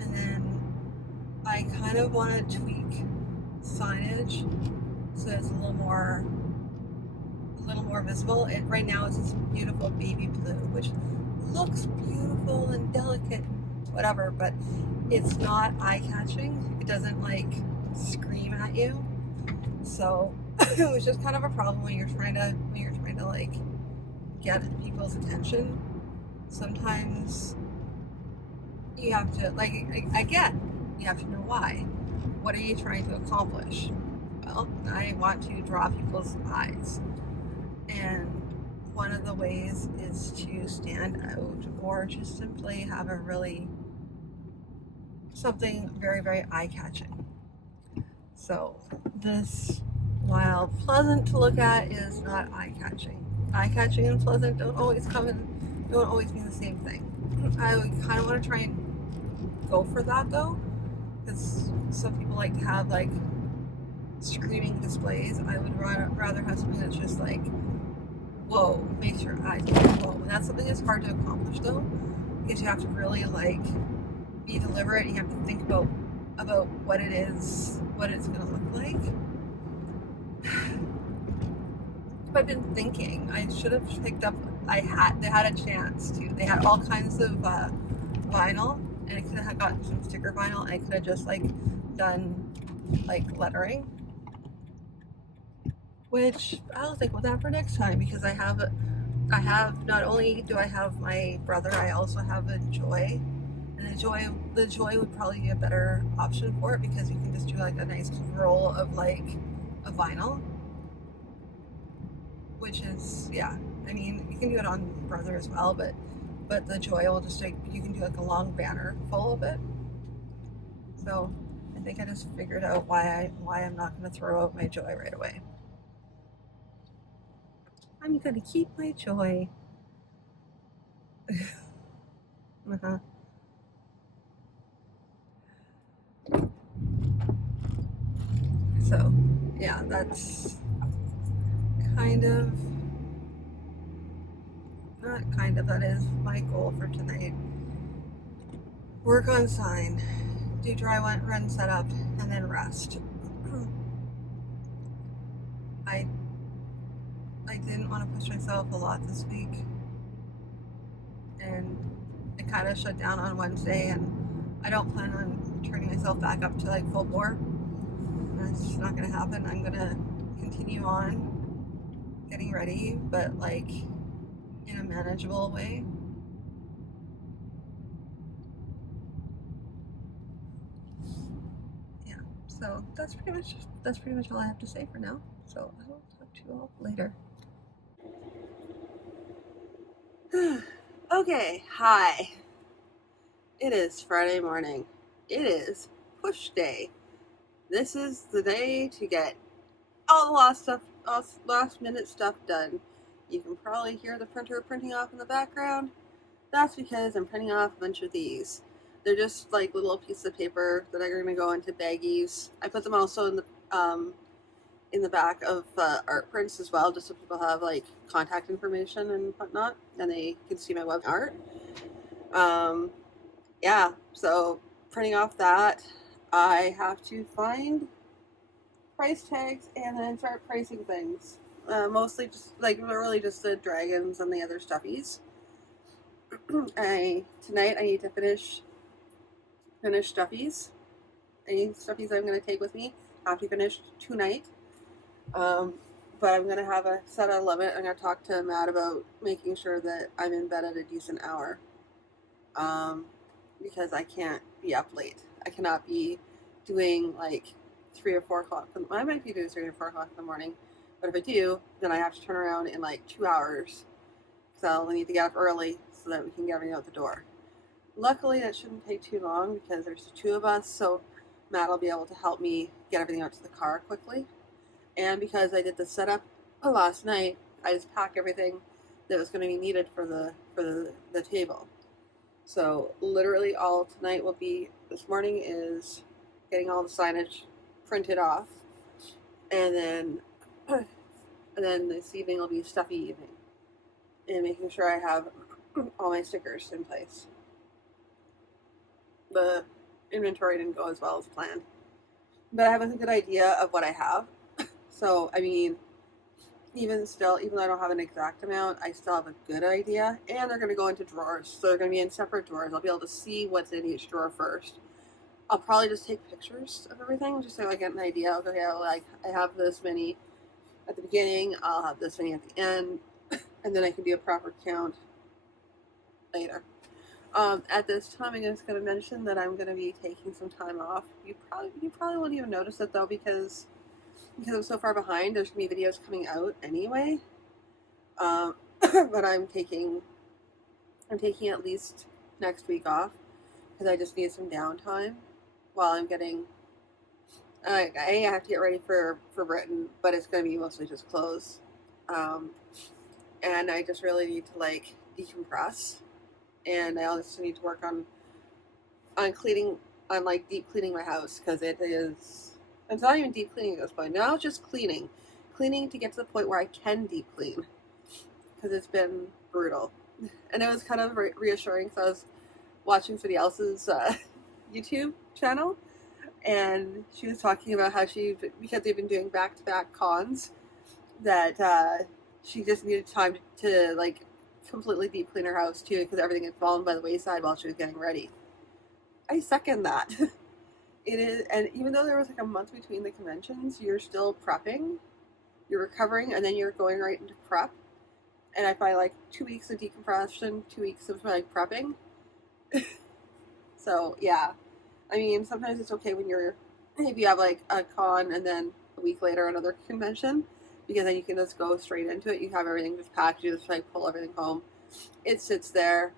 And then I kind of want to tweak signage so it's a little more visible. Right now it's this beautiful baby blue, which looks beautiful and delicate, whatever, but it's not eye-catching. It doesn't like scream at you. So it was just kind of a problem when you're trying to like get people's attention. Sometimes you have to, like, you have to know why. What are you trying to accomplish? Well, I want to draw people's eyes. And one of the ways is to stand out or just simply have something very, very eye-catching. So this while pleasant to look at is not eye-catching. Eye-catching and pleasant don't always mean the same thing. I would kind of want to try and go for that though, because some people like to have like screaming displays. I would rather have something that's just like, whoa, makes your eyes go whoa. And that's something that's hard to accomplish though, because you have to really like be deliberate. You have to think about what it is, what it's gonna look like. I've been thinking I should have picked up. They had a chance to. They had all kinds of vinyl, and I could have gotten some sticker vinyl. I could have just like done like lettering, which I'll think about that for next time, because I have not only do I have my brother, I also have a Joy, and the Joy would probably be a better option for it, because you can just do like a nice roll of like a vinyl, which is, yeah, I mean, you can do it on brother as well, but the Joy will just like, you can do like a long banner full of it. So I think I just figured out why I'm not going to throw out my Joy right away. I'm going to keep my Joy. Uh-huh. So yeah, that's kind of, not kind of, that is my goal for tonight. Work on sign, do dry run setup, and then rest. I didn't want to push myself a lot this week, and I kind of shut down on Wednesday, and I don't plan on turning myself back up to like full bore. That's not going to happen. I'm going to continue on getting ready, but like in a manageable way. Yeah, so that's pretty much all I have to say for now. So I will talk to you all later. Okay, hi. It is Friday morning. It is push day. This is the day to get all the last minute stuff done. You can probably hear the printer printing off in the background. That's because I'm printing off a bunch of these. They're just like little pieces of paper that are going to go into baggies. I put them also in the back of art prints as well, just so people have like contact information and whatnot, and they can see my web art. Yeah, so printing off that, I have to find price tags and then start pricing things. Mostly just like really just the dragons and the other stuffies. Tonight I need to finish stuffies. Any stuffies I'm going to take with me have to finish tonight. But I'm going to have a set a limit. I'm going to talk to Matt about making sure that I'm in bed at a decent hour. Because I can't be up late. I cannot be doing like 3 or 4 o'clock. I might be doing 3 or 4 o'clock in the morning, but if I do, then I have to turn around in like 2 hours. So I'll need to get up early so that we can get everything out the door. Luckily, that shouldn't take too long because there's 2 of us, so Matt will be able to help me get everything out to the car quickly. And because I did the setup last night, I just packed everything that was going to be needed for the table. So literally all tonight will be, this morning is getting all the signage printed off, and then this evening will be stuffy evening, and making sure I have all my stickers in place. The inventory didn't go as well as planned, but I have a good idea of what I have. So I mean, even though I don't have an exact amount, I still have a good idea. And they're going to go into drawers, so they're going to be in separate drawers. I'll be able to see what's in each drawer first. I'll probably just take pictures of everything, just so I get an idea of, okay, I have this many at the beginning, I'll have this many at the end, and then I can do a proper count later. At this time, I'm just going to mention that I'm going to be taking some time off. You probably won't even notice it though, because I'm so far behind. There's going to be videos coming out anyway. But I'm taking at least next week off because I just need some downtime while I'm getting I have to get ready for Britain, but it's going to be mostly just clothes. And I just really need to like decompress, and I also need to work on cleaning, on like deep cleaning my house, because it's not even deep cleaning at this point. Now it's just cleaning to get to the point where I can deep clean, because it's been brutal. And it was kind of reassuring because I was watching somebody else's YouTube channel, and she was talking about how because they've been doing back-to-back cons, that she just needed time to like completely deep clean her house too, because everything had fallen by the wayside while she was getting ready. I second that. It is, and even though there was like a month between the conventions, you're still prepping, you're recovering, and then you're going right into prep. And I find like 2 weeks of decompression, 2 weeks of like prepping. So yeah, I mean, sometimes it's okay when if you have like a con and then a week later another convention, because then you can just go straight into it. You have everything just packed, you just like pull everything home. It sits there.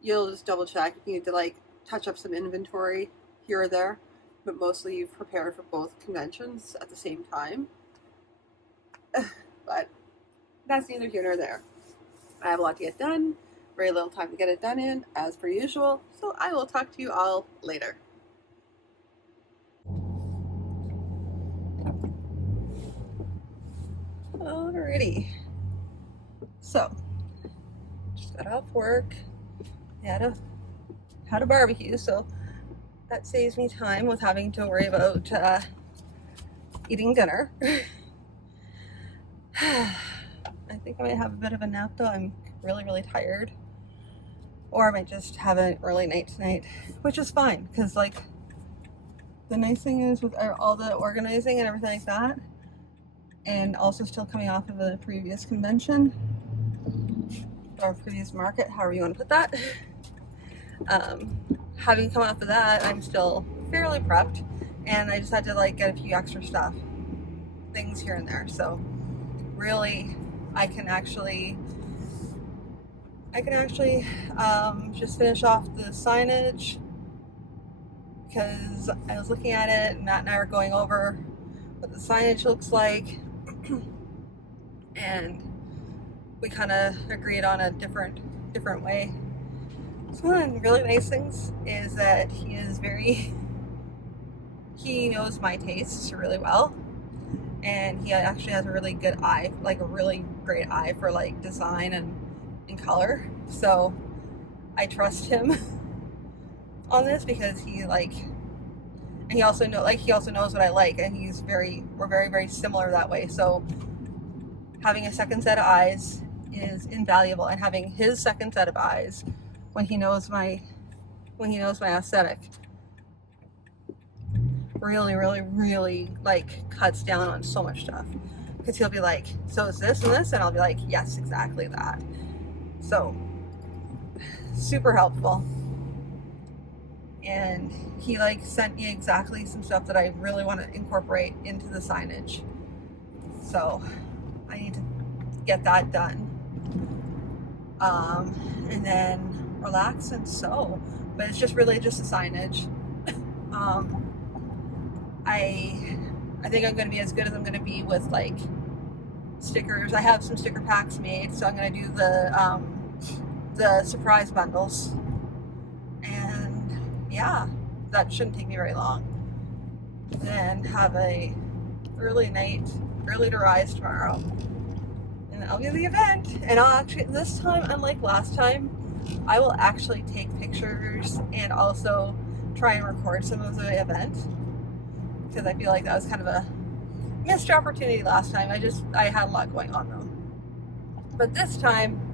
You'll just double check if you need to like touch up some inventory here or there, but mostly you've prepared for both conventions at the same time. But that's neither here nor there. I have a lot to get done, very little time to get it done in, as per usual, so I will talk to you all later. Alrighty. So, just got off work, had a barbecue, so that saves me time with having to worry about eating dinner. I think I might have a bit of a nap though. I'm really, really tired. Or I might just have an early night tonight, which is fine, because like the nice thing is with all the organizing and everything like that, and also still coming off of a previous convention or previous market, however you want to put that. Having come off of that, I'm still fairly prepped, and I just had to like get a few extra things here and there. So really, I can actually just finish off the signage, because I was looking at it, and Matt and I were going over what the signage looks like, and we kind of agreed on a different way. So one of the really nice things is that he knows my tastes really well, and he actually has a really good eye, like a really great eye for like design and color. So I trust him on this, because he also knows what I like, and we're very, very similar that way. So having a second set of eyes is invaluable, and having his second set of eyes when he knows my aesthetic really, really, really like cuts down on so much stuff, because he'll be like, so is this and this, and I'll be like, yes, exactly that. So super helpful. And he like sent me exactly some stuff that I really want to incorporate into the signage, so I need to get that done, and then relax and sew. But it's just really just the signage. I think I'm going to be as good as I'm going to be with like stickers. I have some sticker packs made, so I'm going to do the surprise bundles, and yeah, that shouldn't take me very long. Then have a early to rise tomorrow, and that'll be the event. And I'll actually, this time, unlike last time, I will actually take pictures and also try and record some of the event, because I feel like that was kind of a missed opportunity last time. I had a lot going on though. But this time.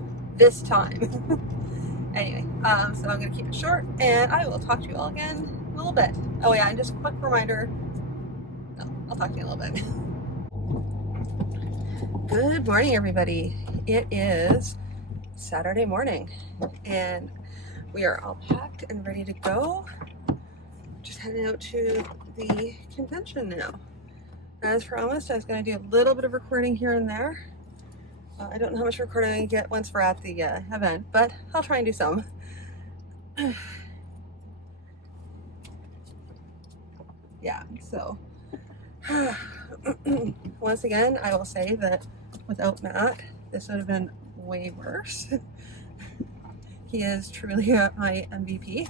Anyway, so I'm going to keep it short, and I will talk to you all again in a little bit. Oh yeah, and just a quick reminder, I'll talk to you in a little bit. Good morning, everybody. It is Saturday morning, and we are all packed and ready to go. Just heading out to the convention now. As promised, I was going to do a little bit of recording here and there. I don't know how much recording I can get once we're at the event, but I'll try and do some. Yeah, so Once again, I will say that without Matt, this would have been way worse. He is truly my MVP.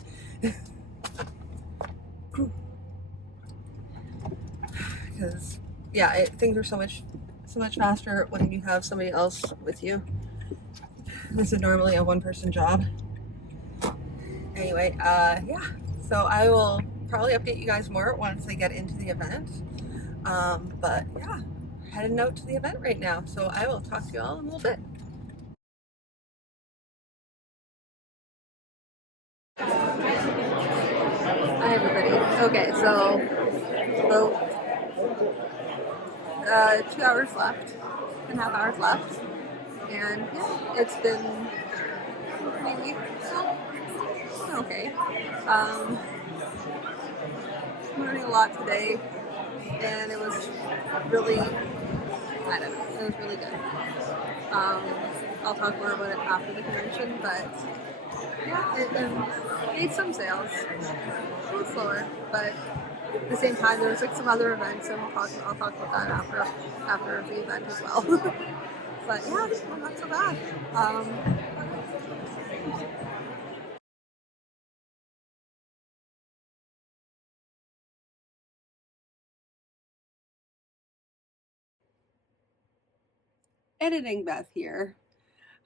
Because yeah, things are so much faster when you have somebody else with you. This is normally a one-person job. Anyway, yeah. So I will probably update you guys more once I get into the event. But yeah, heading out to the event right now. So I will talk to you all in a little bit. Hi everybody. Okay, so about 2 hours left, 2.5 hours left, and yeah, it's been pretty okay. Um, Learning a lot today, and it was really, I don't know, it was really good. Um, I'll talk more about it after the convention, but yeah, it made some sales. A little slower, but at the same time, there was like some other events, and I'll talk about that after the event as well. But yeah, not so bad. Editing Beth here.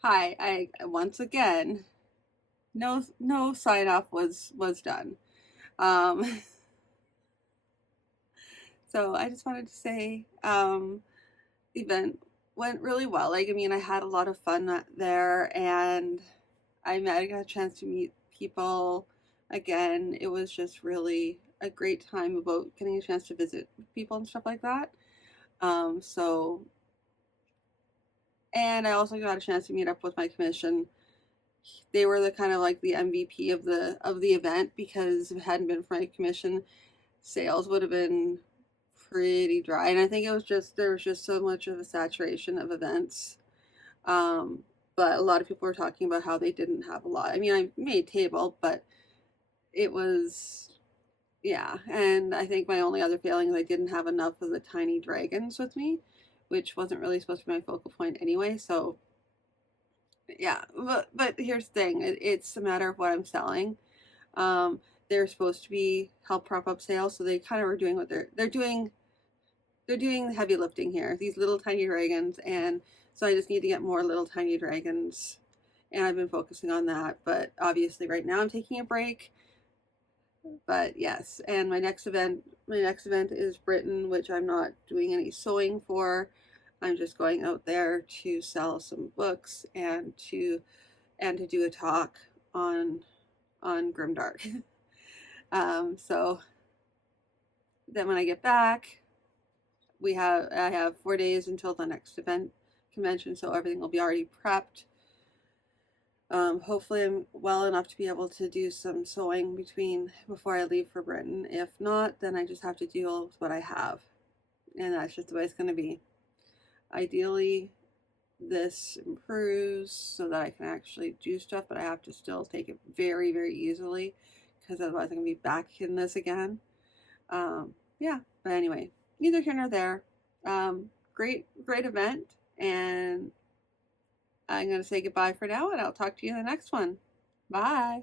Hi, I once again, no sign off was done. Um, so I just wanted to say the event went really well. Like, I mean, I had a lot of fun there, and I got a chance to meet people again. It was just really a great time about getting a chance to visit people and stuff like that. So, and I also got a chance to meet up with my commission. They were the kind of like the MVP of the event, because if it hadn't been for my commission, sales would have been pretty dry. And I think it was just there was just so much of a saturation of events. But a lot of people were talking about how they didn't have a lot. I mean, I made table, but it was, yeah. And I think my only other failing is I didn't have enough of the tiny dragons with me, which wasn't really supposed to be my focal point anyway. So yeah, but here's the thing: it's a matter of what I'm selling. Um, they're supposed to be help prop up sales, so they kind of are doing what they're doing. They're doing heavy lifting here. These little tiny dragons, and so I just need to get more little tiny dragons, and I've been focusing on that. But obviously, right now I'm taking a break. But yes, and my next event is Britain, which I'm not doing any sewing for. I'm just going out there to sell some books and to do a talk on Grimdark. So then when I get back, I have 4 days until the next event convention, so everything will be already prepped. Hopefully I'm well enough to be able to do some sewing before I leave for Britain. If not, then I just have to deal with what I have, and that's just the way it's going to be. Ideally, this improves so that I can actually do stuff, but I have to still take it very, very easily, because otherwise I'm going to be back in this again. Yeah, but anyway, neither here nor there. Great event, and I'm going to say goodbye for now, and I'll talk to you in the next one. Bye.